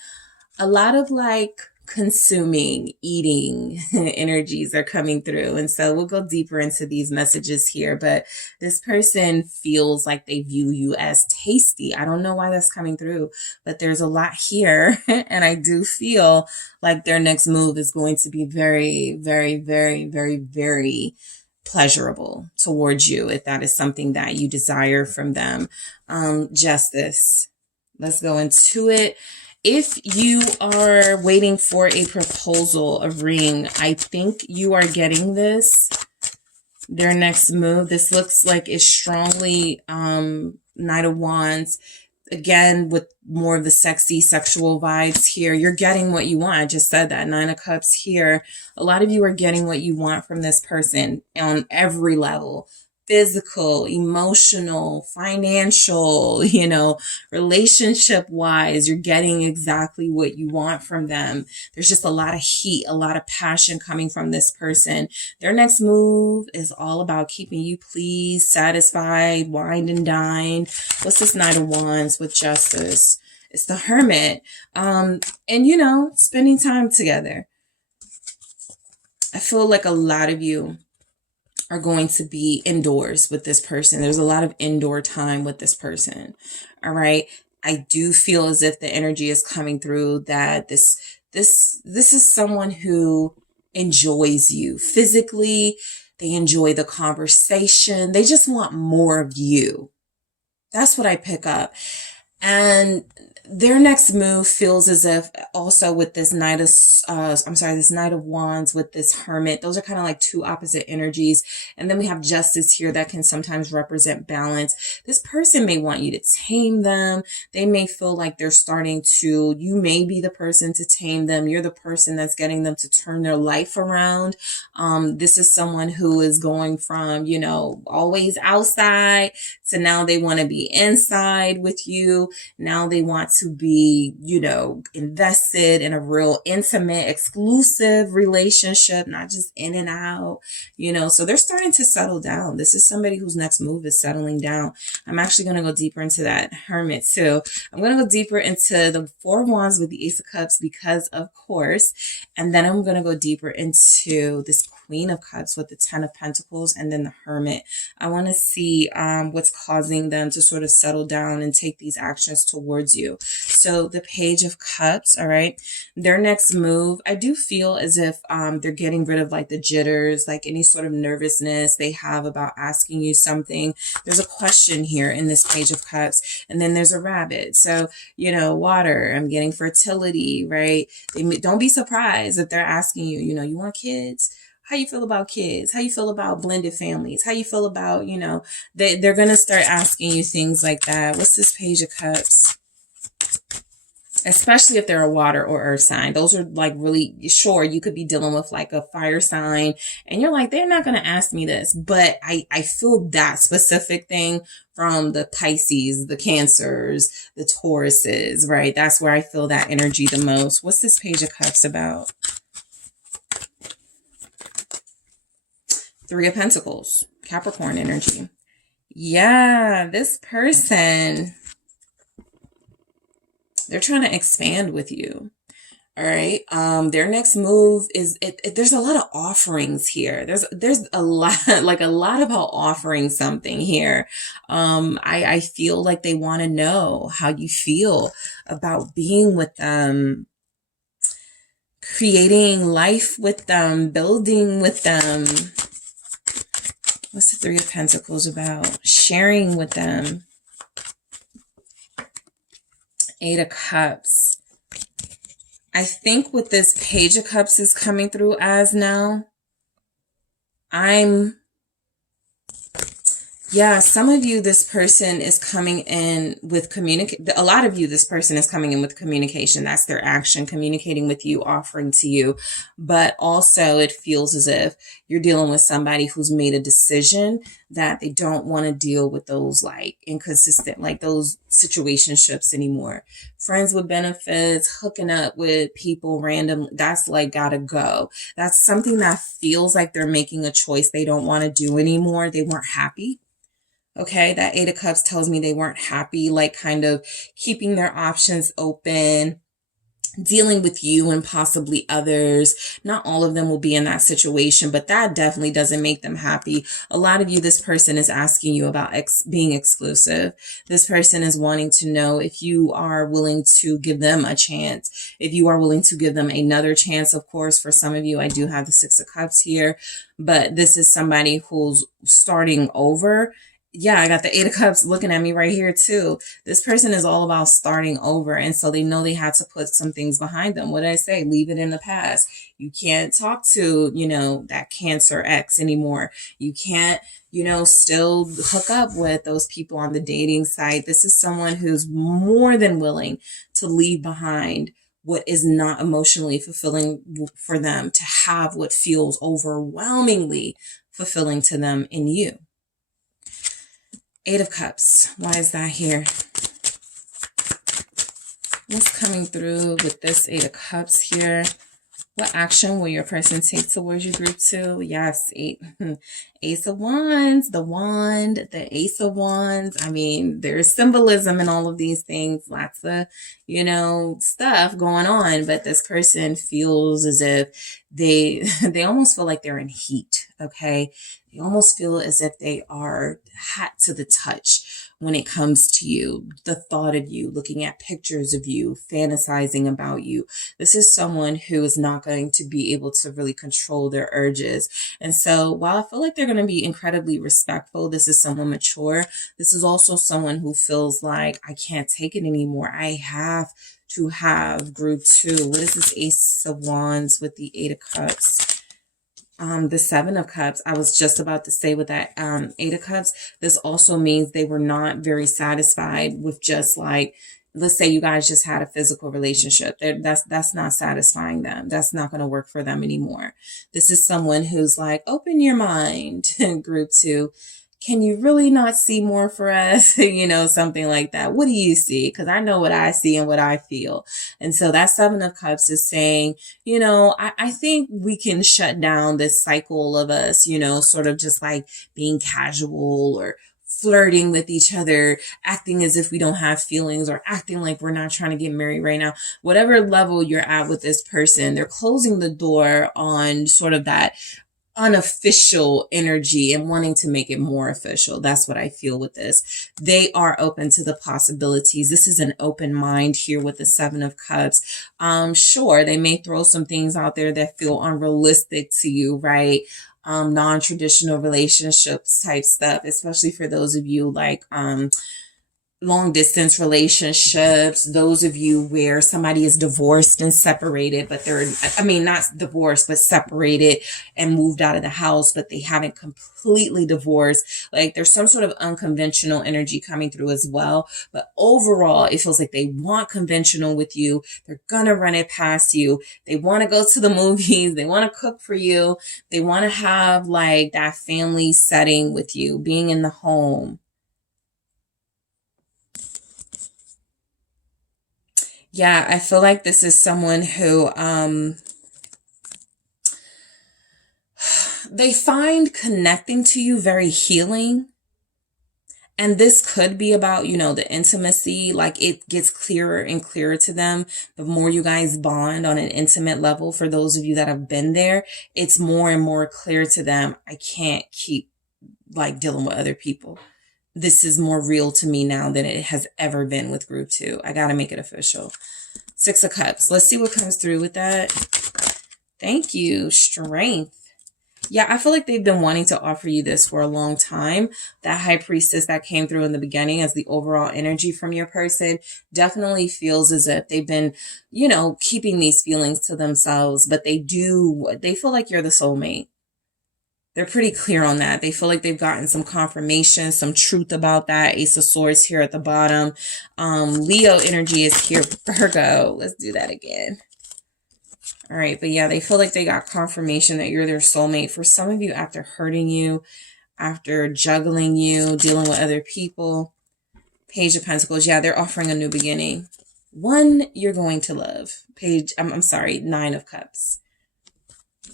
a lot of like consuming, eating energies are coming through. And so we'll go deeper into these messages here. But this person feels like they view you as tasty. I don't know why that's coming through, but there's a lot here. And I do feel like their next move is going to be very, very, very, very, very pleasurable towards you if that is something that you desire from them. Justice. Let's go into it. If you are waiting for a proposal, a ring, I think you are getting this. Their next move. This looks like it's strongly Knight of Wands. Again, with more of the sexy sexual vibes here. You're getting what you want. I just said that. Nine of Cups here. A lot of you are getting what you want from this person on every level. Physical, emotional, financial, relationship wise, you're getting exactly what you want from them. There's just a lot of heat, a lot of passion coming from this person. Their next move is all about keeping you pleased, satisfied, wined and dined. What's this Knight of Wands with Justice? It's the Hermit. And spending time together. I feel like a lot of you are going to be indoors with this person. There's a lot of indoor time with this person. All right. I do feel as if the energy is coming through that this is someone who enjoys you physically. They enjoy the conversation. They just want more of you. That's what I pick up. And their next move feels as if also with this this Knight of Wands with this Hermit, those are kind of like two opposite energies. And then we have Justice here that can sometimes represent balance. This person may want you to tame them. They may feel like you may be the person to tame them. You're the person that's getting them to turn their life around. This is someone who is going from, always outside to now they want to be inside with you. Now they want to be, invested in a real intimate, exclusive relationship, not just in and out, so they're starting to settle down. This is somebody whose next move is settling down. I'm actually going to go deeper into that Hermit too. I'm going to go deeper into the Four of Wands with the Ace of Cups because of course, and then I'm going to go deeper into this Queen of Cups with the Ten of Pentacles and then the Hermit. I want to see what's causing them to sort of settle down and take these actions towards you. So the Page of Cups, all right, their next move, I do feel as if they're getting rid of like the jitters, like any sort of nervousness they have about asking you something. There's a question here in this Page of Cups, and then there's a rabbit. So, water, I'm getting fertility, right? Don't be surprised if they're asking you, you want kids? How you feel about kids? How you feel about blended families? How you feel about, they're going to start asking you things like that. What's this Page of Cups? Especially if they're a water or earth sign. Those are like really, sure, you could be dealing with like a fire sign and you're like, they're not going to ask me this. But I feel that specific thing from the Pisces, the Cancers, the Tauruses, right? That's where I feel that energy the most. What's this Page of Cups about? Three of Pentacles, Capricorn energy. Yeah, this person, they're trying to expand with you. All right. Their next move is there's a lot of offerings here. There's a lot, like a lot about offering something here. I feel like they want to know how you feel about being with them, creating life with them, building with them. What's the Three of Pentacles about? Sharing with them. Eight of Cups. I think what this Page of Cups is coming through as now, some of you, this person is coming in with a lot of you, this person is coming in with communication. That's their action, communicating with you, offering to you. But also it feels as if you're dealing with somebody who's made a decision that they don't want to deal with those like inconsistent, like those situationships anymore. Friends with benefits, hooking up with people random, that's like gotta go. That's something that feels like they're making a choice they don't want to do anymore. They weren't happy. Okay, that Eight of Cups tells me they weren't happy, like kind of keeping their options open, dealing with you and possibly others. Not all of them will be in that situation, but that definitely doesn't make them happy. A lot of you, this person is asking you about being exclusive. This person is wanting to know if you are willing to give them a chance, if you are willing to give them another chance. Of course, for some of you, I do have the Six of Cups here, but this is somebody who's starting over. Yeah, I got the Eight of Cups looking at me right here too. This person is all about starting over. And so they know they had to put some things behind them. What did I say? Leave it in the past. You can't talk to, that Cancer X anymore. You can't, still hook up with those people on the dating site. This is someone who's more than willing to leave behind what is not emotionally fulfilling for them to have what feels overwhelmingly fulfilling to them in you. Eight of Cups. Why is that here? What's coming through with this Eight of Cups here? What action will your person take towards your group two? Yes, Ace of Wands, the wand, the Ace of Wands. I mean, there's symbolism in all of these things. Lots of, stuff going on. But this person feels as if they almost feel like they're in heat, okay? They almost feel as if they are hot to the touch when it comes to you, the thought of you, looking at pictures of you, fantasizing about you. This is someone who is not going to be able to really control their urges. And so while I feel like they're going to be incredibly respectful, this is someone mature. This is also someone who feels like, I can't take it anymore. I have to have group two. What is this Ace of Wands with the Eight of Cups? The Seven of Cups. I was just about to say with that Eight of Cups, this also means they were not very satisfied with just like, let's say you guys just had a physical relationship. That's not satisfying them. That's not going to work for them anymore. This is someone who's like, open your mind, group two. Can you really not see more for us? Something like that. What do you see? Because I know what I see and what I feel. And so that Seven of Cups is saying, I think we can shut down this cycle of us, sort of just like being casual or flirting with each other, acting as if we don't have feelings or acting like we're not trying to get married right now. Whatever level you're at with this person, they're closing the door on sort of that unofficial energy and wanting to make it more official. That's what I feel with this. They are open to the possibilities. This is an open mind here with the Seven of Cups. Sure, they may throw some things out there that feel unrealistic to you, right? Non-traditional relationships type stuff, especially for those of you like, long distance relationships, those of you where somebody is divorced and separated, but not divorced, but separated and moved out of the house, but they haven't completely divorced. Like there's some sort of unconventional energy coming through as well. But overall, it feels like they want conventional with you. They're gonna run it past you. They want to go to the movies. They want to cook for you. They want to have like that family setting with you, being in the home. Yeah, I feel like this is someone who they find connecting to you very healing. And this could be about, the intimacy, like it gets clearer and clearer to them. The more you guys bond on an intimate level, for those of you that have been there, it's more and more clear to them. I can't keep like dealing with other people. This is more real to me now than it has ever been with group two. I got to make it official. Six of Cups. Let's see what comes through with that. Thank you. Strength. Yeah, I feel like they've been wanting to offer you this for a long time. That High Priestess that came through in the beginning as the overall energy from your person definitely feels as if they've been, keeping these feelings to themselves, but they feel like you're the soulmate. They're pretty clear on that. They feel like they've gotten some confirmation, some truth about that. Ace of Swords here at the bottom. Leo energy is here. Virgo. Let's do that again. All right. But yeah, they feel like they got confirmation that you're their soulmate. For some of you, after hurting you, after juggling you, dealing with other people. Page of Pentacles. Yeah, they're offering a new beginning. One you're going to love. Nine of Cups.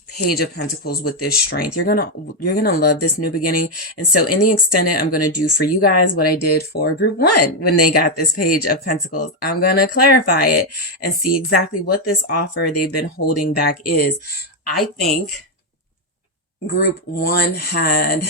Page of Pentacles with this strength. You're gonna love this new beginning. And so in the extended, I'm gonna do for you guys what I did for group 1 when they got this Page of Pentacles. I'm gonna clarify it and see exactly what this offer they've been holding back is. I think group 1 had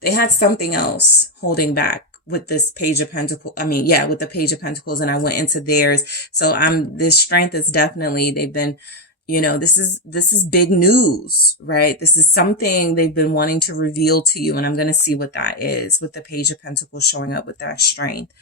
they had something else holding back with this Page of Pentacles. I mean, yeah, with the Page of Pentacles, and I went into theirs. So this strength is definitely, they've been, you know, this is big news, right? This is something they've been wanting to reveal to you. And I'm going to see what that is with the Page of Pentacles showing up with that strength.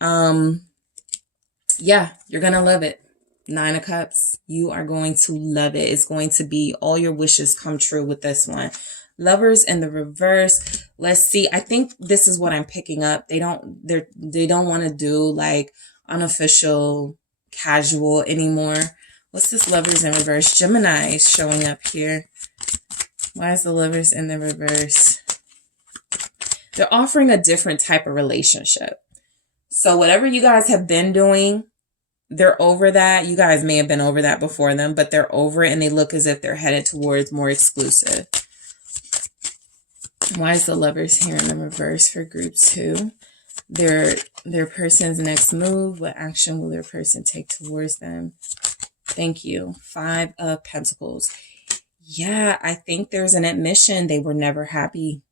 Yeah, you're going to love it. 9 of Cups. You are going to love it. It's going to be all your wishes come true with this one. Lovers in the reverse. Let's see. I think this is what I'm picking up. They don't want to do like unofficial casual anymore. What's this Lovers in reverse? Gemini is showing up here. Why is the Lovers in the reverse? They're offering a different type of relationship. So whatever you guys have been doing, they're over that. You guys may have been over that before them, but they're over it and they look as if they're headed towards more exclusive. Why is the Lovers here in the reverse for group 2? Their person's next move. What action will their person take towards them? Thank you. 5 of Pentacles. Yeah, I think there's an admission they were never happy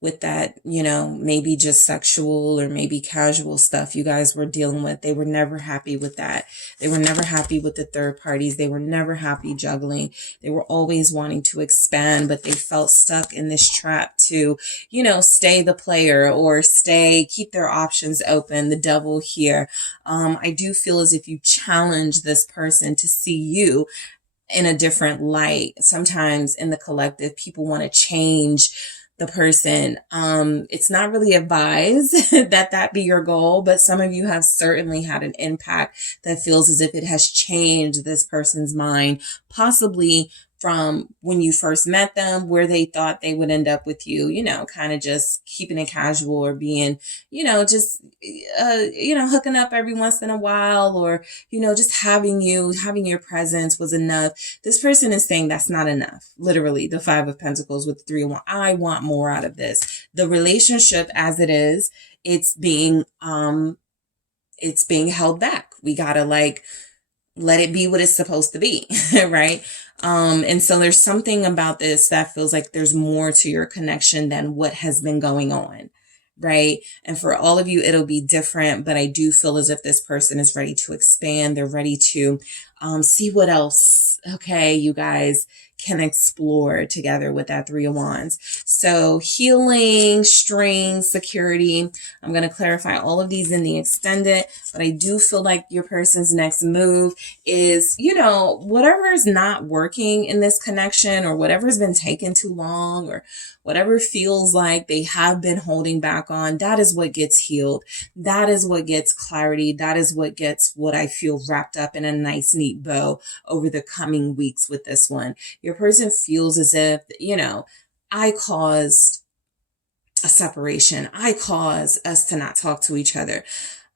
with that, you know, maybe just sexual or maybe casual stuff you guys were dealing with. They were never happy with that. They were never happy with the third parties. They were never happy juggling. They were always wanting to expand, but they felt stuck in this trap to, you know, stay the player or keep their options open. The Devil here. I do feel as if you challenge this person to see you in a different light. Sometimes in the collective, people want to change the person. It's not really advised that be your goal, but some of you have certainly had an impact that feels as if it has changed this person's mind, possibly from when you first met them, where they thought they would end up with you, you know, kind of just keeping it casual or being, you know, just, hooking up every once in a while, or, you know, just having your presence was enough. This person is saying that's not enough. Literally, the 5 of Pentacles with 3 of Wands. I want more out of this. The relationship as it is, it's being held back. We gotta let it be what it's supposed to be, right? And so there's something about this that feels like there's more to your connection than what has been going on, right? And for all of you, it'll be different, but I do feel as if this person is ready to expand. They're ready to see what else, okay, you guys can explore together with that 3 of Wands. So healing, strength, security. I'm going to clarify all of these in the extended, but I do feel like your person's next move is, you know, whatever is not working in this connection, or whatever's been taking too long, or whatever feels like they have been holding back on, that is what gets healed. That is what gets clarity. That is what gets what I feel wrapped up in a nice, neat bow over the coming weeks with this one. Your person feels as if, you know, I caused a separation. I caused us to not talk to each other.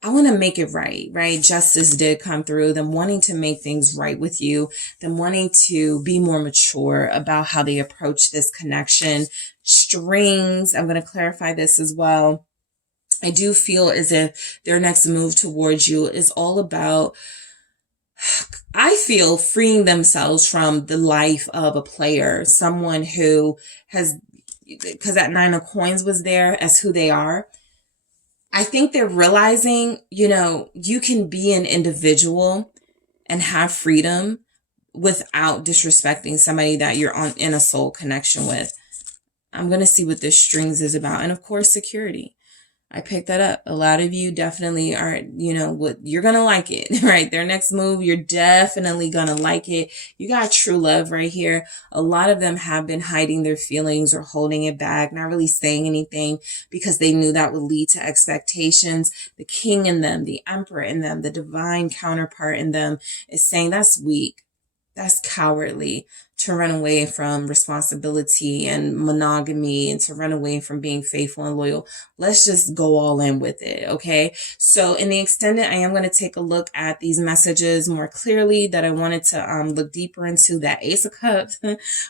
I want to make it right, right? Justice did come through, them wanting to make things right with you, them wanting to be more mature about how they approach this connection. Strings, I'm going to clarify this as well. I do feel as if their next move towards you is all about, I feel, freeing themselves from the life of a player, someone who has, because that 9 of Coins was there as who they are. I think they're realizing, you know, you can be an individual and have freedom without disrespecting somebody that you're in a soul connection with. I'm going to see what this strings is about. And of course, security. I picked that up. A lot of you definitely are, you know, what you're going to like it, right? Their next move, you're definitely going to like it. You got true love right here. A lot of them have been hiding their feelings or holding it back, not really saying anything because they knew that would lead to expectations. The King in them, the Emperor in them, the divine counterpart in them is saying that's weak. That's cowardly to run away from responsibility and monogamy and to run away from being faithful and loyal. Let's just go all in with it, okay? So in the extended, I am going to take a look at these messages more clearly that I wanted to look deeper into. That Ace of Cups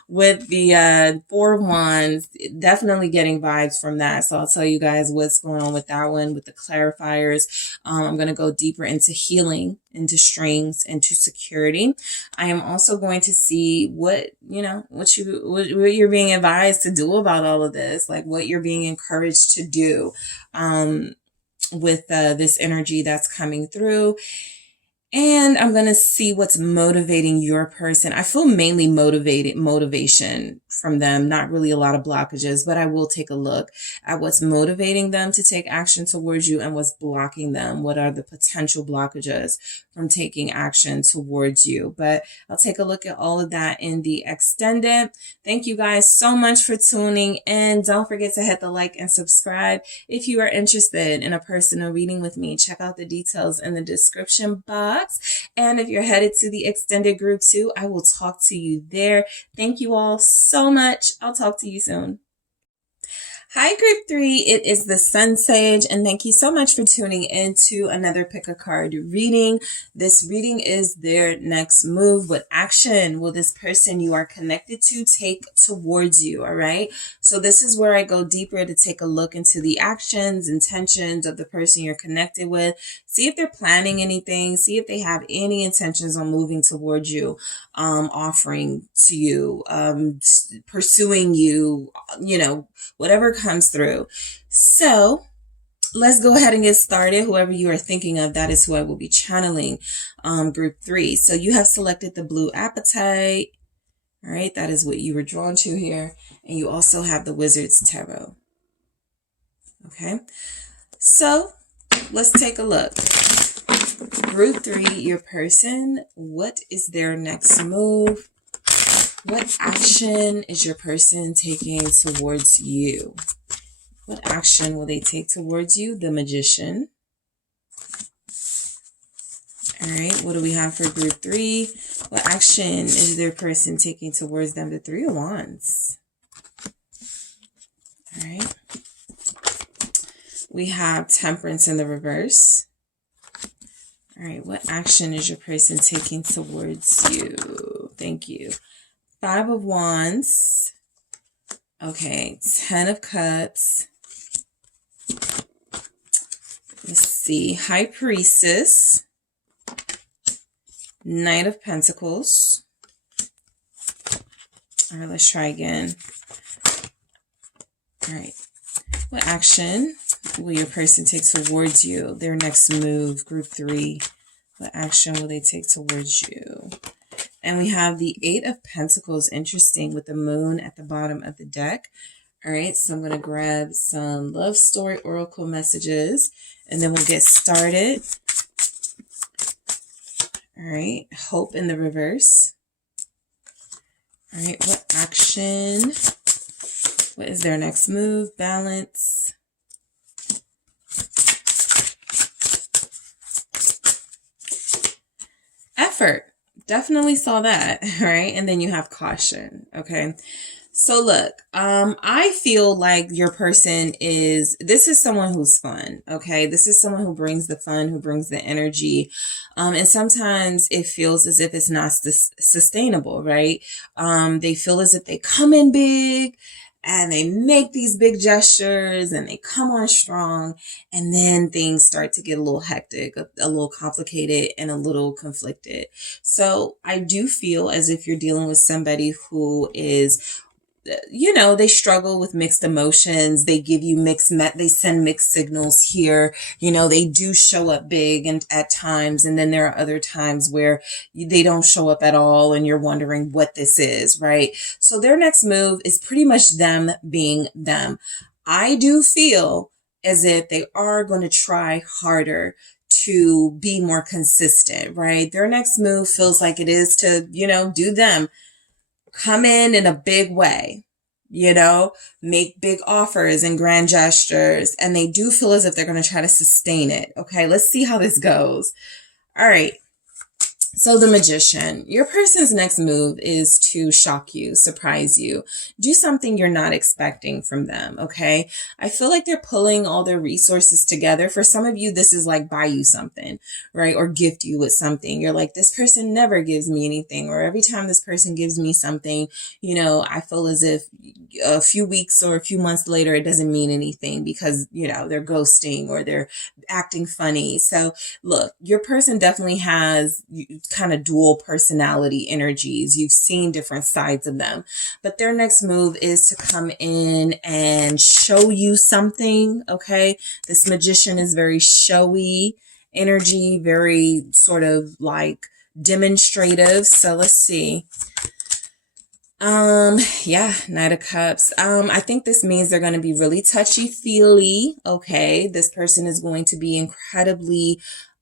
with the Four of Wands, definitely getting vibes from that. So I'll tell you guys what's going on with that one, with the clarifiers. I'm going to go deeper into healing, into strings, into security. I am also going to see what you're being advised to do about all of this, like what you're being encouraged to do with this energy that's coming through. And I'm going to see what's motivating your person. I feel mainly motivation from them, not really a lot of blockages, but I will take a look at what's motivating them to take action towards you and what's blocking them. What are the potential blockages from taking action towards you? But I'll take a look at all of that in the extended. Thank you guys so much for tuning in. Don't forget to hit the like and subscribe. If you are interested in a personal reading with me, check out the details in the description box. And if you're headed to the extended group too, I will talk to you there. Thank you all so much. I'll talk to you soon. Hi, Group 3. It is the SunSage, and thank you so much for tuning in to another Pick a Card reading. This reading is their next move. What action will this person you are connected to take towards you? All right. So this is where I go deeper to take a look into the actions, intentions of the person you're connected with. See if they're planning anything. See if they have any intentions on moving towards you, offering to you, pursuing you, whatever comes through. So let's go ahead and get started. Whoever you are thinking of, that is who I will be channeling, Group 3. So you have selected the Blue Apatite. All right, that is what you were drawn to here. And you also have the Wizard's Tarot. Okay, so let's take a look. Group 3, your person, what is their next move? What action is your person taking towards you? What action will they take towards you? The Magician. All right, what do we have for Group 3? What action is their person taking towards them? The Three of Wands. All right. We have Temperance in the reverse. All right, what action is your person taking towards you? Thank you. Five of Wands. Okay, 10 of Cups. Let's see. High Priestess. Knight of Pentacles. All right, let's try again. All right. What action will your person take towards you? Their next move, Group 3. What action will they take towards you? And we have the Eight of Pentacles, interesting, with the Moon at the bottom of the deck. All right, so I'm going to grab some love story oracle messages, and then we'll get started. All right, Hope in the reverse. All right, what action? What is their next move? Balance. Effort. Definitely saw that, right? And then you have Caution, okay? So look, I feel like your person this is someone who's fun, okay? This is someone who brings the fun, who brings the energy. And sometimes it feels as if it's not sustainable, right? They feel as if they come in big and they make these big gestures and they come on strong, and then things start to get a little hectic, a little complicated, and a little conflicted. So I do feel as if you're dealing with somebody who is, they struggle with mixed emotions. They give you they send mixed signals here. They do show up big and at times, and then there are other times where they don't show up at all and you're wondering what this is, right? So their next move is pretty much them being them. I do feel as if they are going to try harder to be more consistent, right? Their next move feels like it is to, do them. Come in a big way, make big offers and grand gestures. And they do feel as if they're going to try to sustain it. Okay, let's see how this goes. All right. So the Magician, your person's next move is to shock you, surprise you, do something you're not expecting from them, okay? I feel like they're pulling all their resources together. For some of you, this is like buy you something, right? Or gift you with something. You're like, this person never gives me anything. Or every time this person gives me something, you know, I feel as if a few weeks or a few months later, it doesn't mean anything because, you know, they're ghosting or they're acting funny. So look, your person definitely has kind of dual personality energies. You've seen different sides of them, but their next move is to come in and show you something. Okay. This Magician is very showy energy, very sort of like demonstrative. So let's see. Yeah, Knight of Cups. I think this means they're going to be really touchy-feely. Okay. This person is going to be incredibly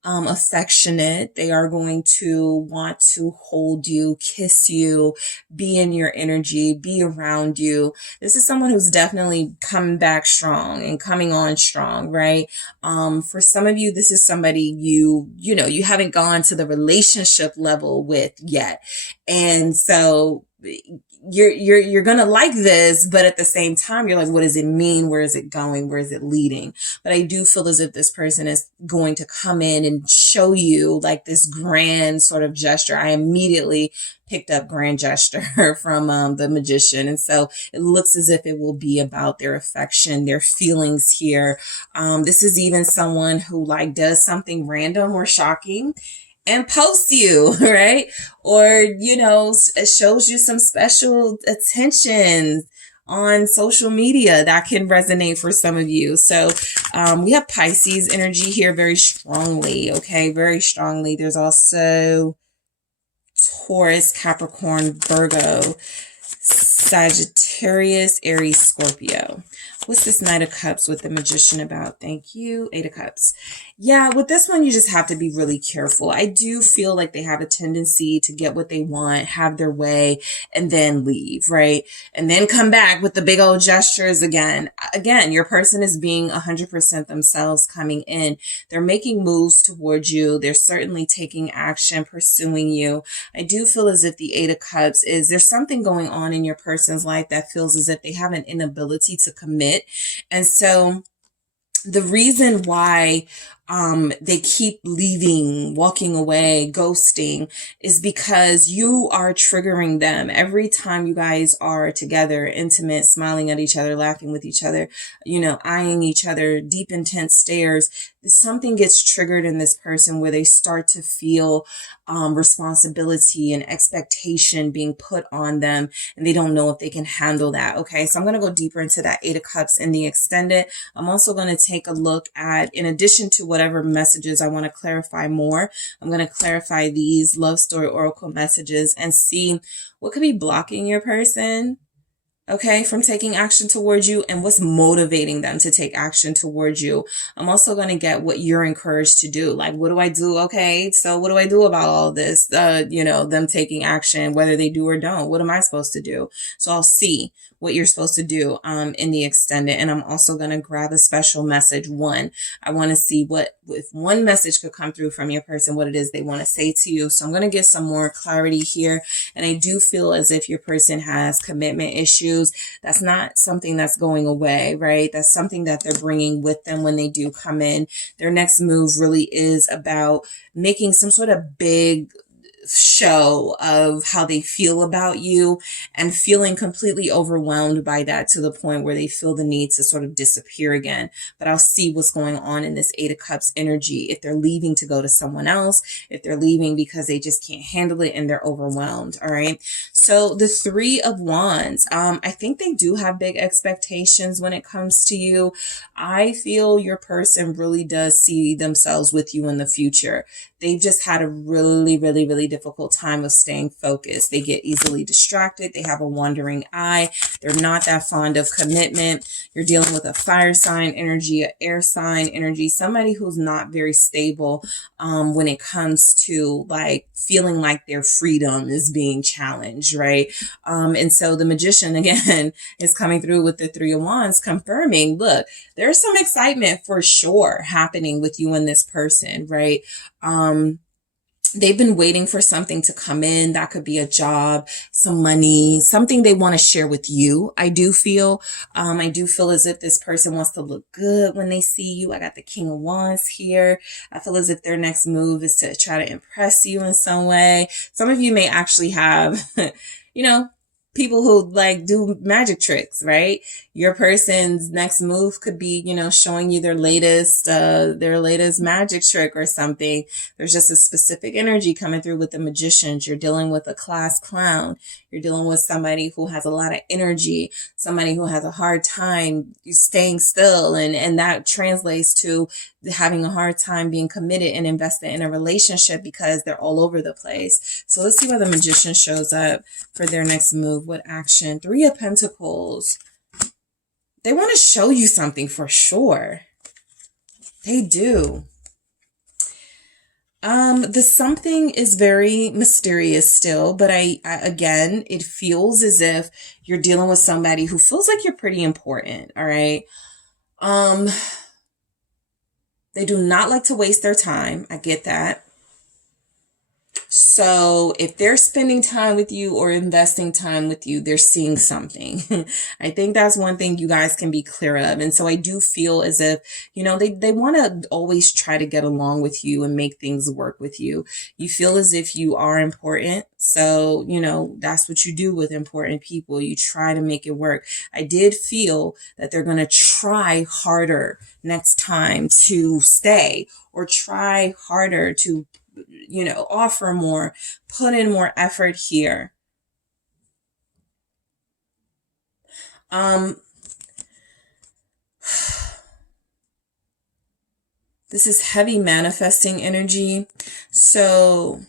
affectionate. They are going to want to hold you, kiss you, be in your energy, be around you. This is someone who's definitely coming back strong and coming on strong, right? For some of you, this is somebody you know, you haven't gone to the relationship level with yet. And so you're going to like this, but at the same time, you're like, what does it mean? Where is it going? Where is it leading? But I do feel as if this person is going to come in and show you like this grand sort of gesture. I immediately picked up grand gesture from the Magician. And so it looks as if it will be about their affection, their feelings here. This is even someone who like does something random or shocking and posts you, right? Or, you know, it shows you some special attention on social media that can resonate for some of you. So we have Pisces energy here very strongly, okay? Very strongly. There's also Taurus, Capricorn, Virgo, Sagittarius, Aries, Scorpio. What's this Knight of Cups with the Magician about? Thank you. Eight of Cups. Yeah, with this one, you just have to be really careful. I do feel like they have a tendency to get what they want, have their way, and then leave, right? And then come back with the big old gestures again. Again, your person is being 100% themselves coming in. They're making moves towards you. They're certainly taking action, pursuing you. I do feel as if the Eight of Cups is there's something going on in your person's life that feels as if they have an inability to commit. And so the reason why they keep leaving, walking away, ghosting is because you are triggering them. Every time you guys are together, intimate, smiling at each other, laughing with each other, you know, eyeing each other, deep, intense stares, something gets triggered in this person where they start to feel responsibility and expectation being put on them, and they don't know if they can handle that. Okay, so I'm going to go deeper into that Eight of Cups in the extended. I'm also going to take a look at, in addition to whatever messages I want to clarify more, I'm going to clarify these love story oracle messages and see what could be blocking your person, okay, from taking action towards you and what's motivating them to take action towards you. I'm also going to get what you're encouraged to do. Like, what do I do? Okay, so what do I do about all this? You know, them taking action, whether they do or don't. What am I supposed to do? So I'll see what you're supposed to do in the extended. And I'm also going to grab a special message. One, I want to see what, if one message could come through from your person, what it is they want to say to you. So I'm going to get some more clarity here. And I do feel as if your person has commitment issues. That's not something that's going away, right? That's something that they're bringing with them when they do come in. Their next move really is about making some sort of big show of how they feel about you and feeling completely overwhelmed by that to the point where they feel the need to sort of disappear again. But I'll see what's going on in this Eight of Cups energy. If they're leaving to go to someone else, if they're leaving because they just can't handle it and they're overwhelmed. All right. So the Three of Wands, I think they do have big expectations when it comes to you. I feel your person really does see themselves with you in the future. They've just had a really, really, really difficult time of staying focused. They get easily distracted. They have a wandering eye. They're not that fond of commitment. You're dealing with a fire sign energy, an air sign energy, somebody who's not very stable when it comes to like feeling like their freedom is being challenged, right? And so the Magician, again, is coming through with the Three of Wands, confirming, look, there's some excitement for sure happening with you and this person, right? They've been waiting for something to come in. That could be a job, some money, something they want to share with you. I do feel as if this person wants to look good when they see you. I got the King of Wands here. I feel as if their next move is to try to impress you in some way. Some of you may actually have, people who like do magic tricks, right? Your person's next move could be, showing you their latest magic trick or something. There's just a specific energy coming through with the magicians. You're dealing with a class clown. You're dealing with somebody who has a lot of energy, somebody who has a hard time staying still. And that translates to having a hard time being committed and invested in a relationship because they're all over the place. So let's see why the magician shows up for their next move. What action? 3 of Pentacles. They want to show you something for sure. They do. The something is very mysterious still, but I again, it feels as if you're dealing with somebody who feels like you're pretty important. All right. They do not like to waste their time. I get that. So if they're spending time with you or investing time with you, they're seeing something. I think that's one thing you guys can be clear of. And so I do feel as if, they want to always try to get along with you and make things work with you. You feel as if you are important. So, that's what you do with important people. You try to make it work. I did feel that they're going to try harder next time to stay or try harder to offer more, put in more effort here. This is heavy manifesting energy. So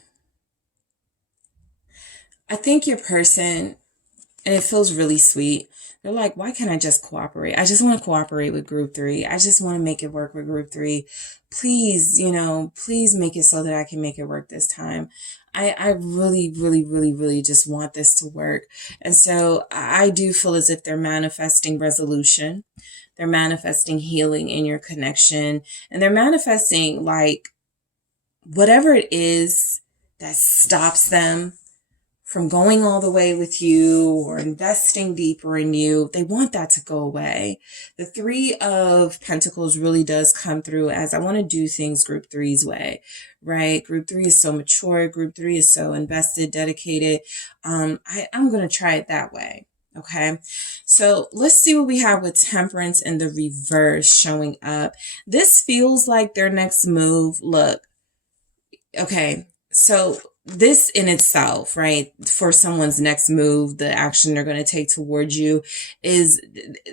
I think your person, and it feels really sweet, they're like, why can't I just cooperate? I just want to cooperate with group 3. I just want to make it work with group 3. Please, please make it so that I can make it work this time. I really, really, really, really just want this to work. And so I do feel as if they're manifesting resolution. They're manifesting healing in your connection. And they're manifesting like whatever it is that stops them from going all the way with you or investing deeper in you. They want that to go away. The 3 of Pentacles really does come through as I want to do things group 3's way, right? Group 3 is so mature. Group 3 is so invested, dedicated. I'm going to try it that way. Okay. So let's see what we have with Temperance in the reverse showing up. This feels like their next move. Look. Okay. So this in itself, right, for someone's next move, the action they're going to take towards you is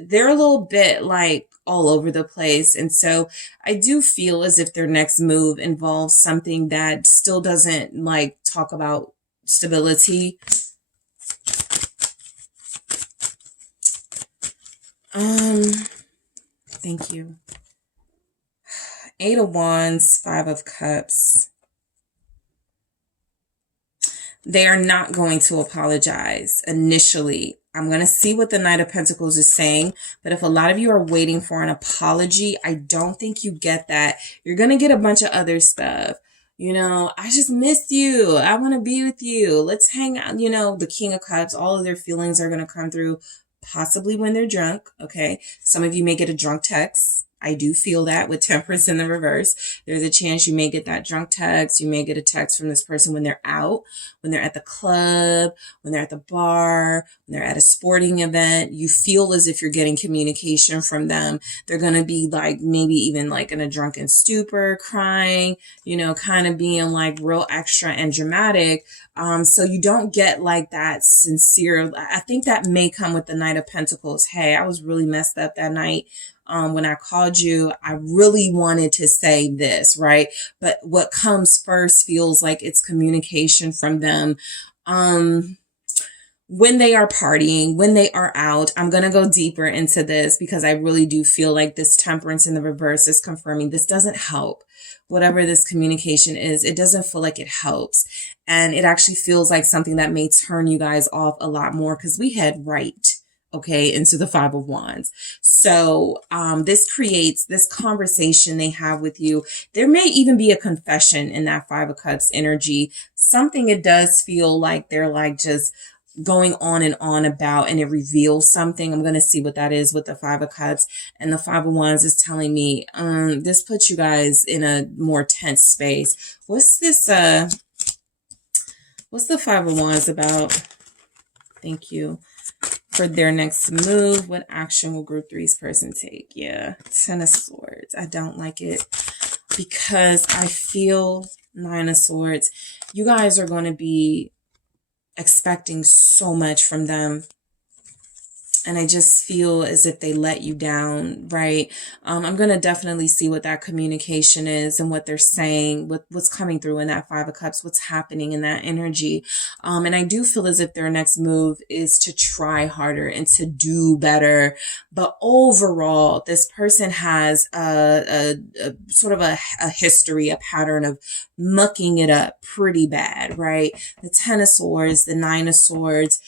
they're a little bit like all over the place. And so I do feel as if their next move involves something that still doesn't like talk about stability. Thank you. 8 of Wands, 5 of Cups. They are not going to apologize initially. I'm going to see what the Knight of Pentacles is saying. But if a lot of you are waiting for an apology, I don't think you get that. You're going to get a bunch of other stuff. I just miss you. I want to be with you. Let's hang out. The King of Cups, all of their feelings are going to come through possibly when they're drunk. Okay. Some of you may get a drunk text. I do feel that with Temperance in the reverse. There's a chance you may get that drunk text. You may get a text from this person when they're out, when they're at the club, when they're at the bar, when they're at a sporting event. You feel as if you're getting communication from them. They're going to be like maybe even like in a drunken stupor, crying, kind of being like real extra and dramatic. So you don't get like that sincere. I think that may come with the Knight of Pentacles. Hey, I was really messed up that night. When I called you, I really wanted to say this, right? But what comes first feels like it's communication from them. When they are partying, when they are out. I'm going to go deeper into this because I really do feel like this Temperance in the reverse is confirming this doesn't help. Whatever this communication is, it doesn't feel like it helps. And it actually feels like something that may turn you guys off a lot more because we head right, okay, into the 5 of Wands. So this creates this conversation they have with you. There may even be a confession in that Five of Cups energy. Something it does feel like they're like just going on and on about, and it reveals something. I'm going to see what that is with the Five of Cups. And the Five of Wands is telling me this puts you guys in a more tense space. What's this what's the Five of Wands about? Thank you. For their next move, what action will group three's person take? Yeah, Ten of Swords. I don't like it because I feel Nine of Swords. You guys are going to be expecting so much from them. And I just feel as if they let you down, right? I'm going to definitely see what that communication is and what they're saying, what's coming through in that Five of Cups, what's happening in that energy. And I do feel as if their next move is to try harder and to do better. But overall, this person has a sort of a history, a pattern of mucking it up pretty bad, right? The Ten of Swords, the Nine of Swords,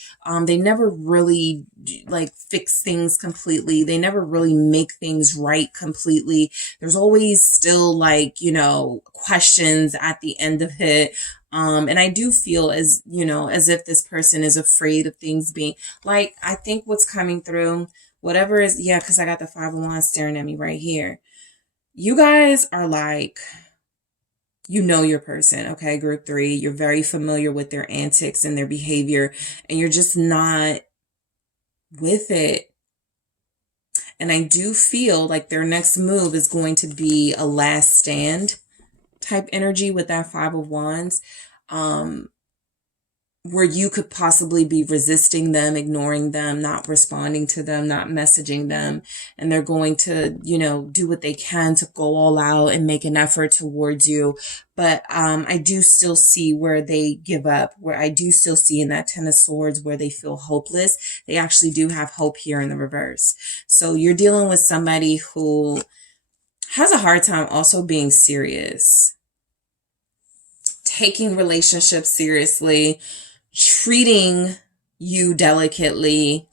they never really like fix things completely. They never really make things right completely. There's always still like, you know, questions at the end of it. And I do feel as, you know, as if this person is afraid of things being like, I think what's coming through, whatever is, yeah, because I got the Five of Wands staring at me right here. You guys are like, you know your person, okay, group three. You're very familiar with their antics and their behavior, and you're just not with it. And I do feel like their next move is going to be a last stand type energy with that Five of Wands, where you could possibly be resisting them, ignoring them, not responding to them, not messaging them. And they're going to, you know, do what they can to go all out and make an effort towards you. But I do still see where they give up, where I do still see in that Ten of Swords where they feel hopeless. They actually do have hope here in the reverse. So you're dealing with somebody who has a hard time also being serious, taking relationships seriously, treating you delicately.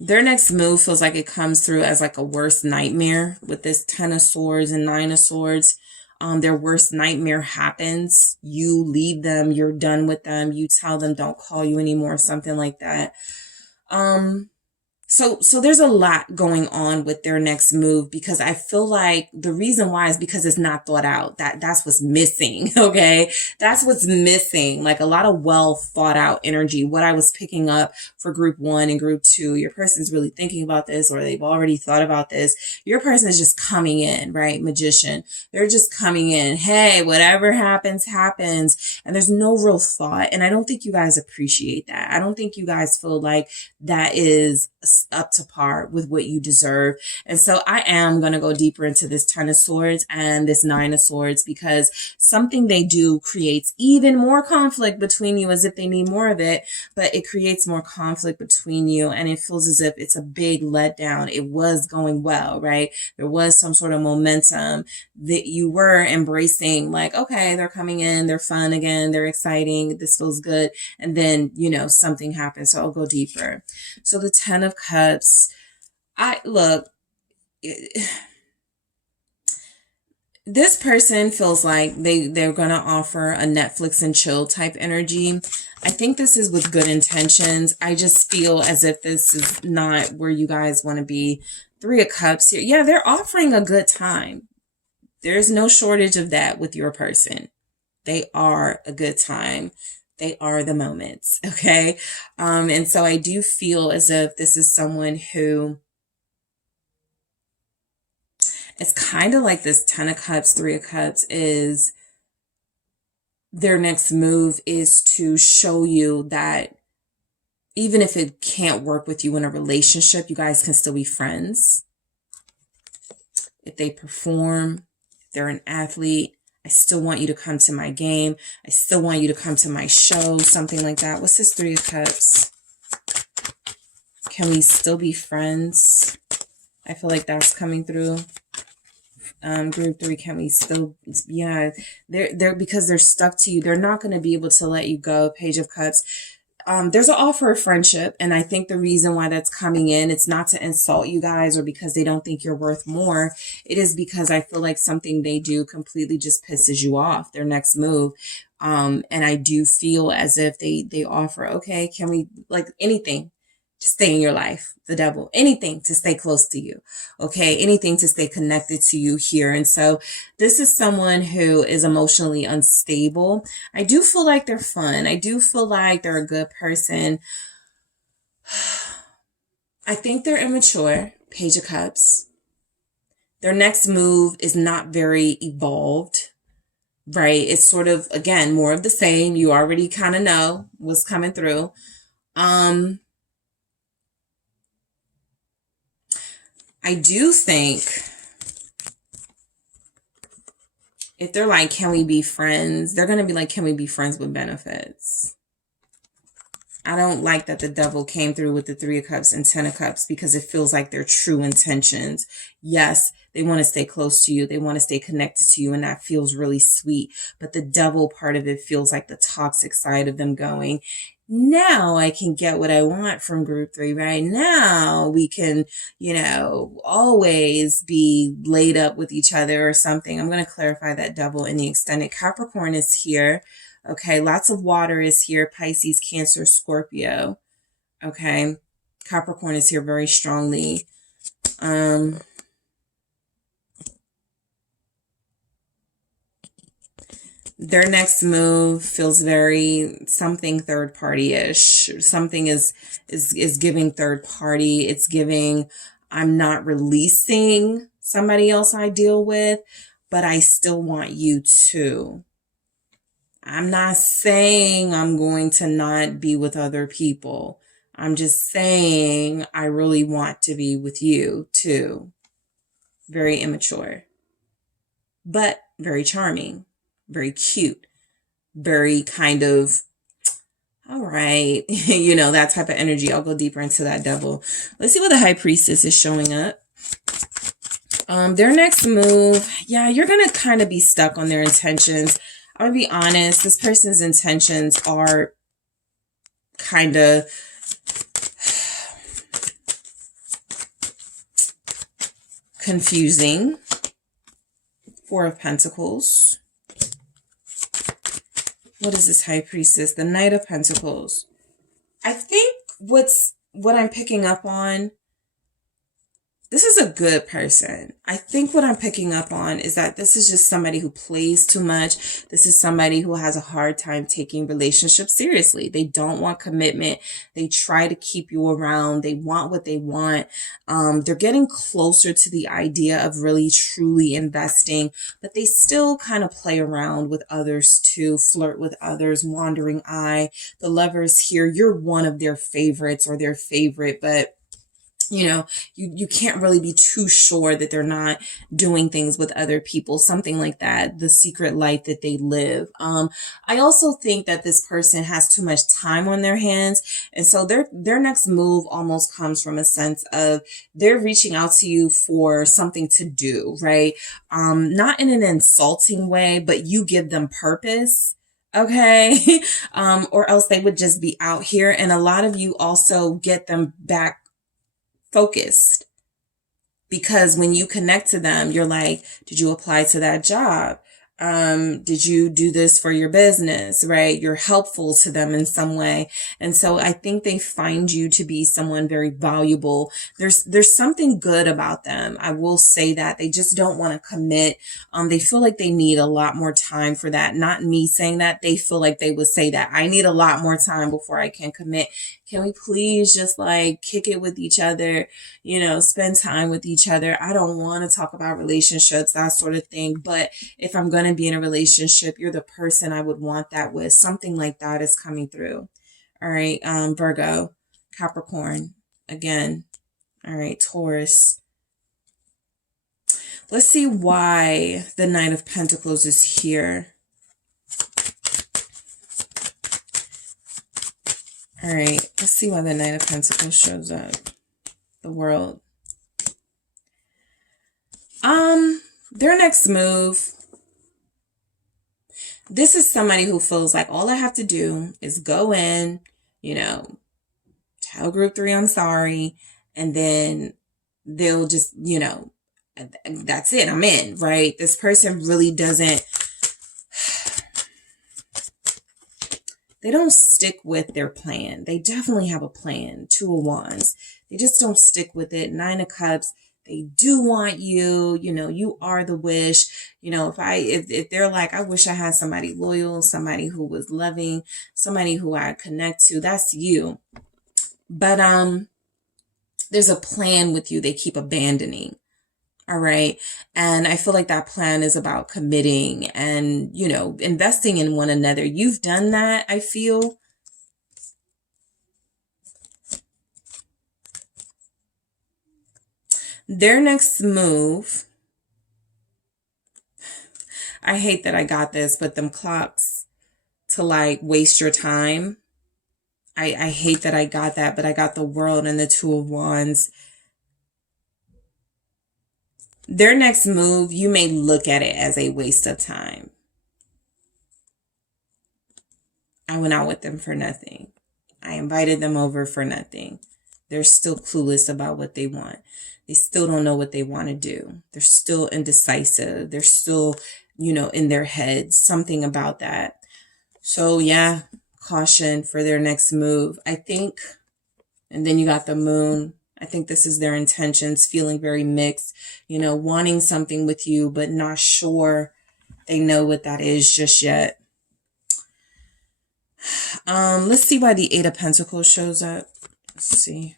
Their next move feels like it comes through as like a worst nightmare with this Ten of Swords and Nine of Swords. Their worst nightmare happens. You leave them, you're done with them. You tell them don't call you anymore, something like that. So there's a lot going on with their next move, because I feel like the reason why is because it's not thought out. That's what's missing. Okay. That's what's missing. Like a lot of well thought out energy. What I was picking up for group one and group two, your person's really thinking about this, or they've already thought about this. Your person is just coming in, right? Magician. They're just coming in. Hey, whatever happens, happens. And there's no real thought. And I don't think you guys appreciate that. I don't think you guys feel like that is up to par with what you deserve. And so I am going to go deeper into this Ten of Swords and this Nine of Swords, because something they do creates even more conflict between you, as if they need more of it, but it creates more conflict between you, and it feels as if it's a big letdown. It was going well, right? There was some sort of momentum that you were embracing, like, okay, they're coming in, they're fun again, they're exciting, this feels good. And then, you know, something happens. So I'll go deeper. So the Ten of Cups, this person feels like they're going to offer a Netflix and chill type energy. I think this is with good intentions. I just feel as if this is not where you guys want to be. Three of Cups here. Yeah, they're offering a good time. There's no shortage of that with your person. They are a good time. They are the moments. Okay. And so I do feel as if this is someone who, it's kind of like this Ten of Cups, Three of Cups is their next move is to show you that even if it can't work with you in a relationship, you guys can still be friends. If they perform, if they're an athlete, I still want you to come to my game. I still want you to come to my show, something like that. What's this Three of Cups? Can we still be friends? I feel like that's coming through. Group three, can we still, yeah, they're because they're stuck to you. They're not going to be able to let you go. Page of Cups. there's an offer of friendship. And I think the reason why that's coming in, it's not to insult you guys or because they don't think you're worth more. It is because I feel like something they do completely just pisses you off, their next move. And I do feel as if they offer, okay, can we, like, anything to stay in your life, the devil, anything to stay close to you. Okay. Anything to stay connected to you here. And so this is someone who is emotionally unstable. I do feel like they're fun. I do feel like they're a good person. I think they're immature. Page of Cups. Their next move is not very evolved, right? It's sort of, again, more of the same. You already kind of know what's coming through. I do think if they're like, can we be friends? They're going to be like, can we be friends with benefits? I don't like that the devil came through with the 3 of Cups and 10 of Cups because it feels like their true intentions. Yes, they want to stay close to you. They want to stay connected to you. And that feels really sweet. But the devil part of it feels like the toxic side of them going, now I can get what I want from group 3. Right now we can, always be laid up with each other or something. I'm going to clarify that devil in the extended. Capricorn is here. Okay. Lots of water is here. Pisces, Cancer, Scorpio. Okay. Capricorn is here very strongly. Their next move feels very something third party-ish. Something is giving third party. It's giving, I'm not releasing somebody else I deal with, but I still want you to. I'm not saying I'm going to not be with other people. I'm just saying I really want to be with you too. Very immature, but very charming. Very cute, very kind of, all right, that type of energy. I'll go deeper into that devil. Let's see what the High Priestess is showing up. Their next move, yeah, you're going to kind of be stuck on their intentions. I'm going to be honest, this person's intentions are kind of confusing. 4 of Pentacles. What is this High Priestess? The Knight of Pentacles. I think what I'm picking up on, this is a good person. I think what I'm picking up on is that this is just somebody who plays too much. This is somebody who has a hard time taking relationships seriously. They don't want commitment. They try to keep you around. They want what they want. They're getting closer to the idea of really truly investing, but they still kind of play around with others too, flirt with others, wandering eye. The Lovers here, you're one of their favorites or their favorite, but you can't really be too sure that they're not doing things with other people, something like that, the secret life that they live. I also think that this person has too much time on their hands. And so their next move almost comes from a sense of they're reaching out to you for something to do, right? Not in an insulting way, but you give them purpose. Okay. Or else they would just be out here. And a lot of you also get them back focused, because when you connect to them, you're like, did you apply to that job? Did you do this for your business, right? You're helpful to them in some way. And so I think they find you to be someone very valuable. There's something good about them. I will say that they just don't want to commit. They feel like they need a lot more time for that. Not me saying that. They feel like they would say that I need a lot more time before I can commit. Can we please just like kick it with each other, spend time with each other? I don't want to talk about relationships, that sort of thing. But if I'm going to be in a relationship, you're the person I would want that with. Something like that is coming through. All right. Virgo, Capricorn again. All right. Taurus. Let's see why the Knight of Pentacles is here. All right, let's see why the Knight of Pentacles shows up. The World. Their next move. This is somebody who feels like all I have to do is go in, tell group 3 I'm sorry, and then they'll just, that's it, I'm in, right? This person really doesn't, they don't stick with their plan. They definitely have a plan. 2 of Wands. They just don't stick with it. 9 of Cups. They do want you. You are the wish. If they're like, I wish I had somebody loyal, somebody who was loving, somebody who I connect to. That's you. But there's a plan with you they keep abandoning. All right. And I feel like that plan is about committing and, investing in one another. You've done that, I feel. Their next move, I hate that I got this, but them clocks to like waste your time. I hate that I got that, but I got the World and the 2 of Wands. Their next move, you may look at it as a waste of time. I went out with them for nothing. I invited them over for nothing. They're still clueless about what they want. They still don't know what they want to do. They're still indecisive. They're still, in their heads, something about that. So yeah, caution for their next move. I think, and then you got the Moon. I think this is their intentions, feeling very mixed, wanting something with you, but not sure they know what that is just yet. Let's see why the 8 of Pentacles shows up. Let's see.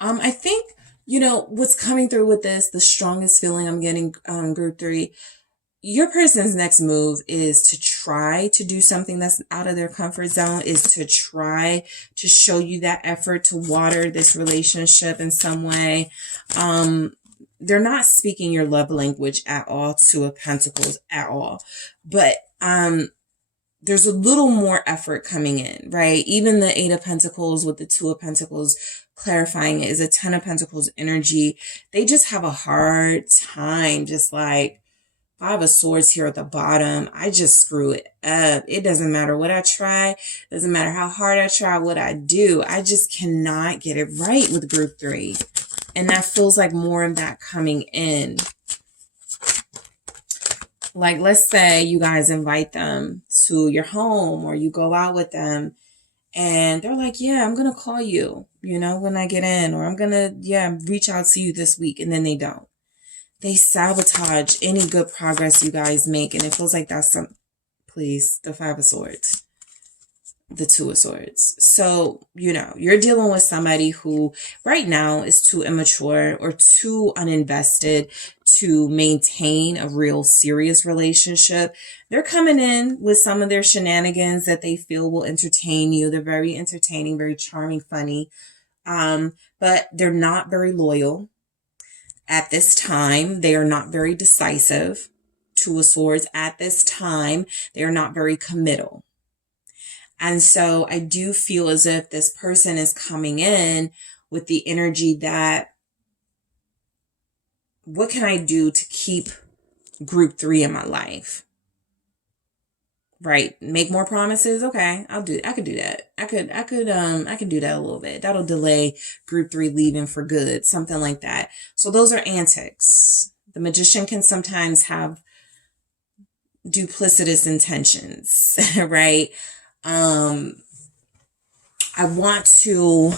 I think, what's coming through with this, the strongest feeling I'm getting, group 3, your person's next move is to try to do something that's out of their comfort zone, is to try to show you that effort to water this relationship in some way. They're not speaking your love language at all, 2 of Pentacles at all. But there's a little more effort coming in, right? Even the 8 of Pentacles with the 2 of Pentacles clarifying it is a 10 of Pentacles energy. They just have a hard time, just like 5 of Swords here at the bottom. I just screw it up. It doesn't matter what I try. It doesn't matter how hard I try, what I do. I just cannot get it right with group 3. And that feels like more of that coming in. Like, let's say you guys invite them to your home or you go out with them and they're like, yeah, I'm going to call you, when I get in, or I'm going to, reach out to you this week. And then they don't. They sabotage any good progress you guys make. And it feels like that's please, the 5 of Swords, the 2 of Swords. So, you're dealing with somebody who right now is too immature or too uninvested to maintain a real serious relationship. They're coming in with some of their shenanigans that they feel will entertain you. They're very entertaining, very charming, funny. But they're not very loyal. At this time, they are not very decisive. 2 of Swords. At this time, they are not very committal. And so I do feel as if this person is coming in with the energy that, what can I do to keep group 3 in my life? Right. Make more promises. Okay. I could do that. I could do that a little bit. That'll delay group 3 leaving for good. Something like that. So those are antics. The Magician can sometimes have duplicitous intentions, right? I want to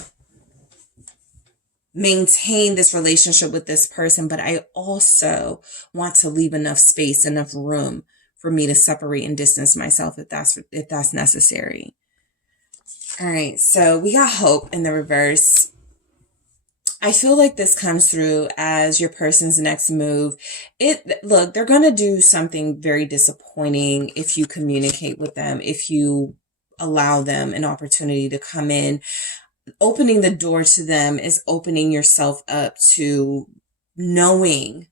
maintain this relationship with this person, but I also want to leave enough space, enough room for me to separate and distance myself if that's necessary. All right, so we got Hope in the reverse. I feel like this comes through as your person's next move. Look, they're going to do something very disappointing if you communicate with them, if you allow them an opportunity to come in. Opening the door to them is opening yourself up to knowing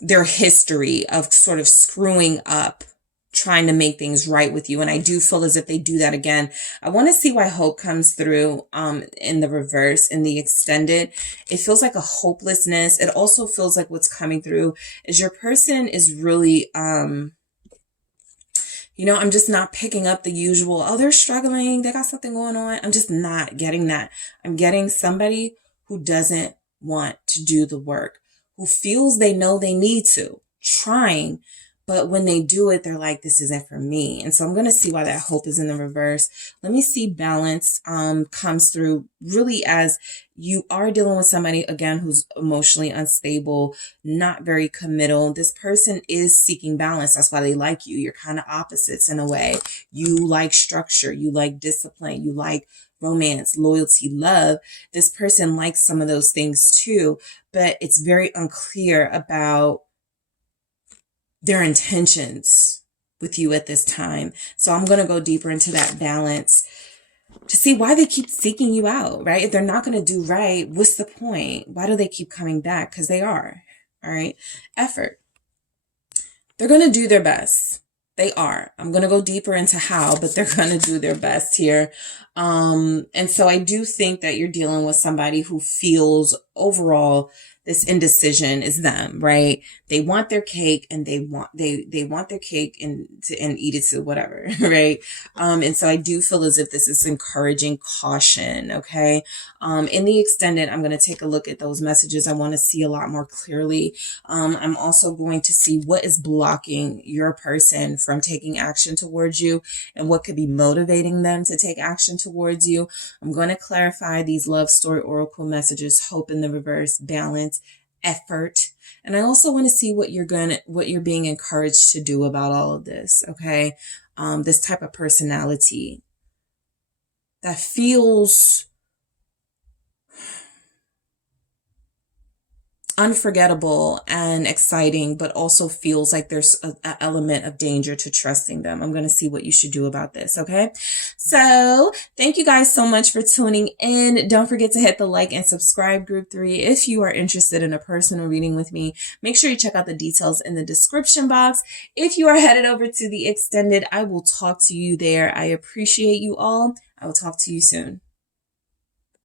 their history of sort of screwing up, trying to make things right with you. And I do feel as if they do that again. I want to see why Hope comes through in the reverse, in the extended. It feels like a hopelessness. It also feels like what's coming through is your person is really, You know, I'm just not picking up the usual, oh, they're struggling, they got something going on. I'm just not getting that. I'm getting somebody who doesn't want to do the work, who feels they know they need to, trying, but when they do it, they're like, this isn't for me. And so I'm going to see why that hope is in the reverse. Let me see balance comes through really as you are dealing with somebody, again, who's emotionally unstable, not very committal. This person is seeking balance. That's why they like you. You're kind of opposites in a way. You like structure. You like discipline. You like romance, loyalty, love. This person likes some of those things too, but it's very unclear about their intentions with you at this time. So I'm going to go deeper into that balance to see why they keep seeking you out, right? If they're not going to do right, what's the point? Why do they keep coming back? Because they are. All right. Effort. They're going to do their best. They are. I'm going to go deeper into how, but they're going to do their best here. And so I do think that you're dealing with somebody who feels overall this indecision is them, right? They want their cake and they want their cake and eat it too, whatever, right? And so I do feel as if this is encouraging caution, okay? In the extended, I'm going to take a look at those messages. I want to see a lot more clearly. I'm also going to see what is blocking your person from taking action towards you and what could be motivating them to take action towards you. I'm going to clarify these love story oracle messages, hope in the reverse, balance, effort. And I also want to see what you're being encouraged to do about all of this. Okay. This type of personality that feels unforgettable and exciting, but also feels like there's an element of danger to trusting them. I'm going to see what you should do about this. Okay. So thank you guys so much for tuning in. Don't forget to hit the like and subscribe group 3. If you are interested in a personal reading with me, make sure you check out the details in the description box. If you are headed over to the extended, I will talk to you there. I appreciate you all. I will talk to you soon.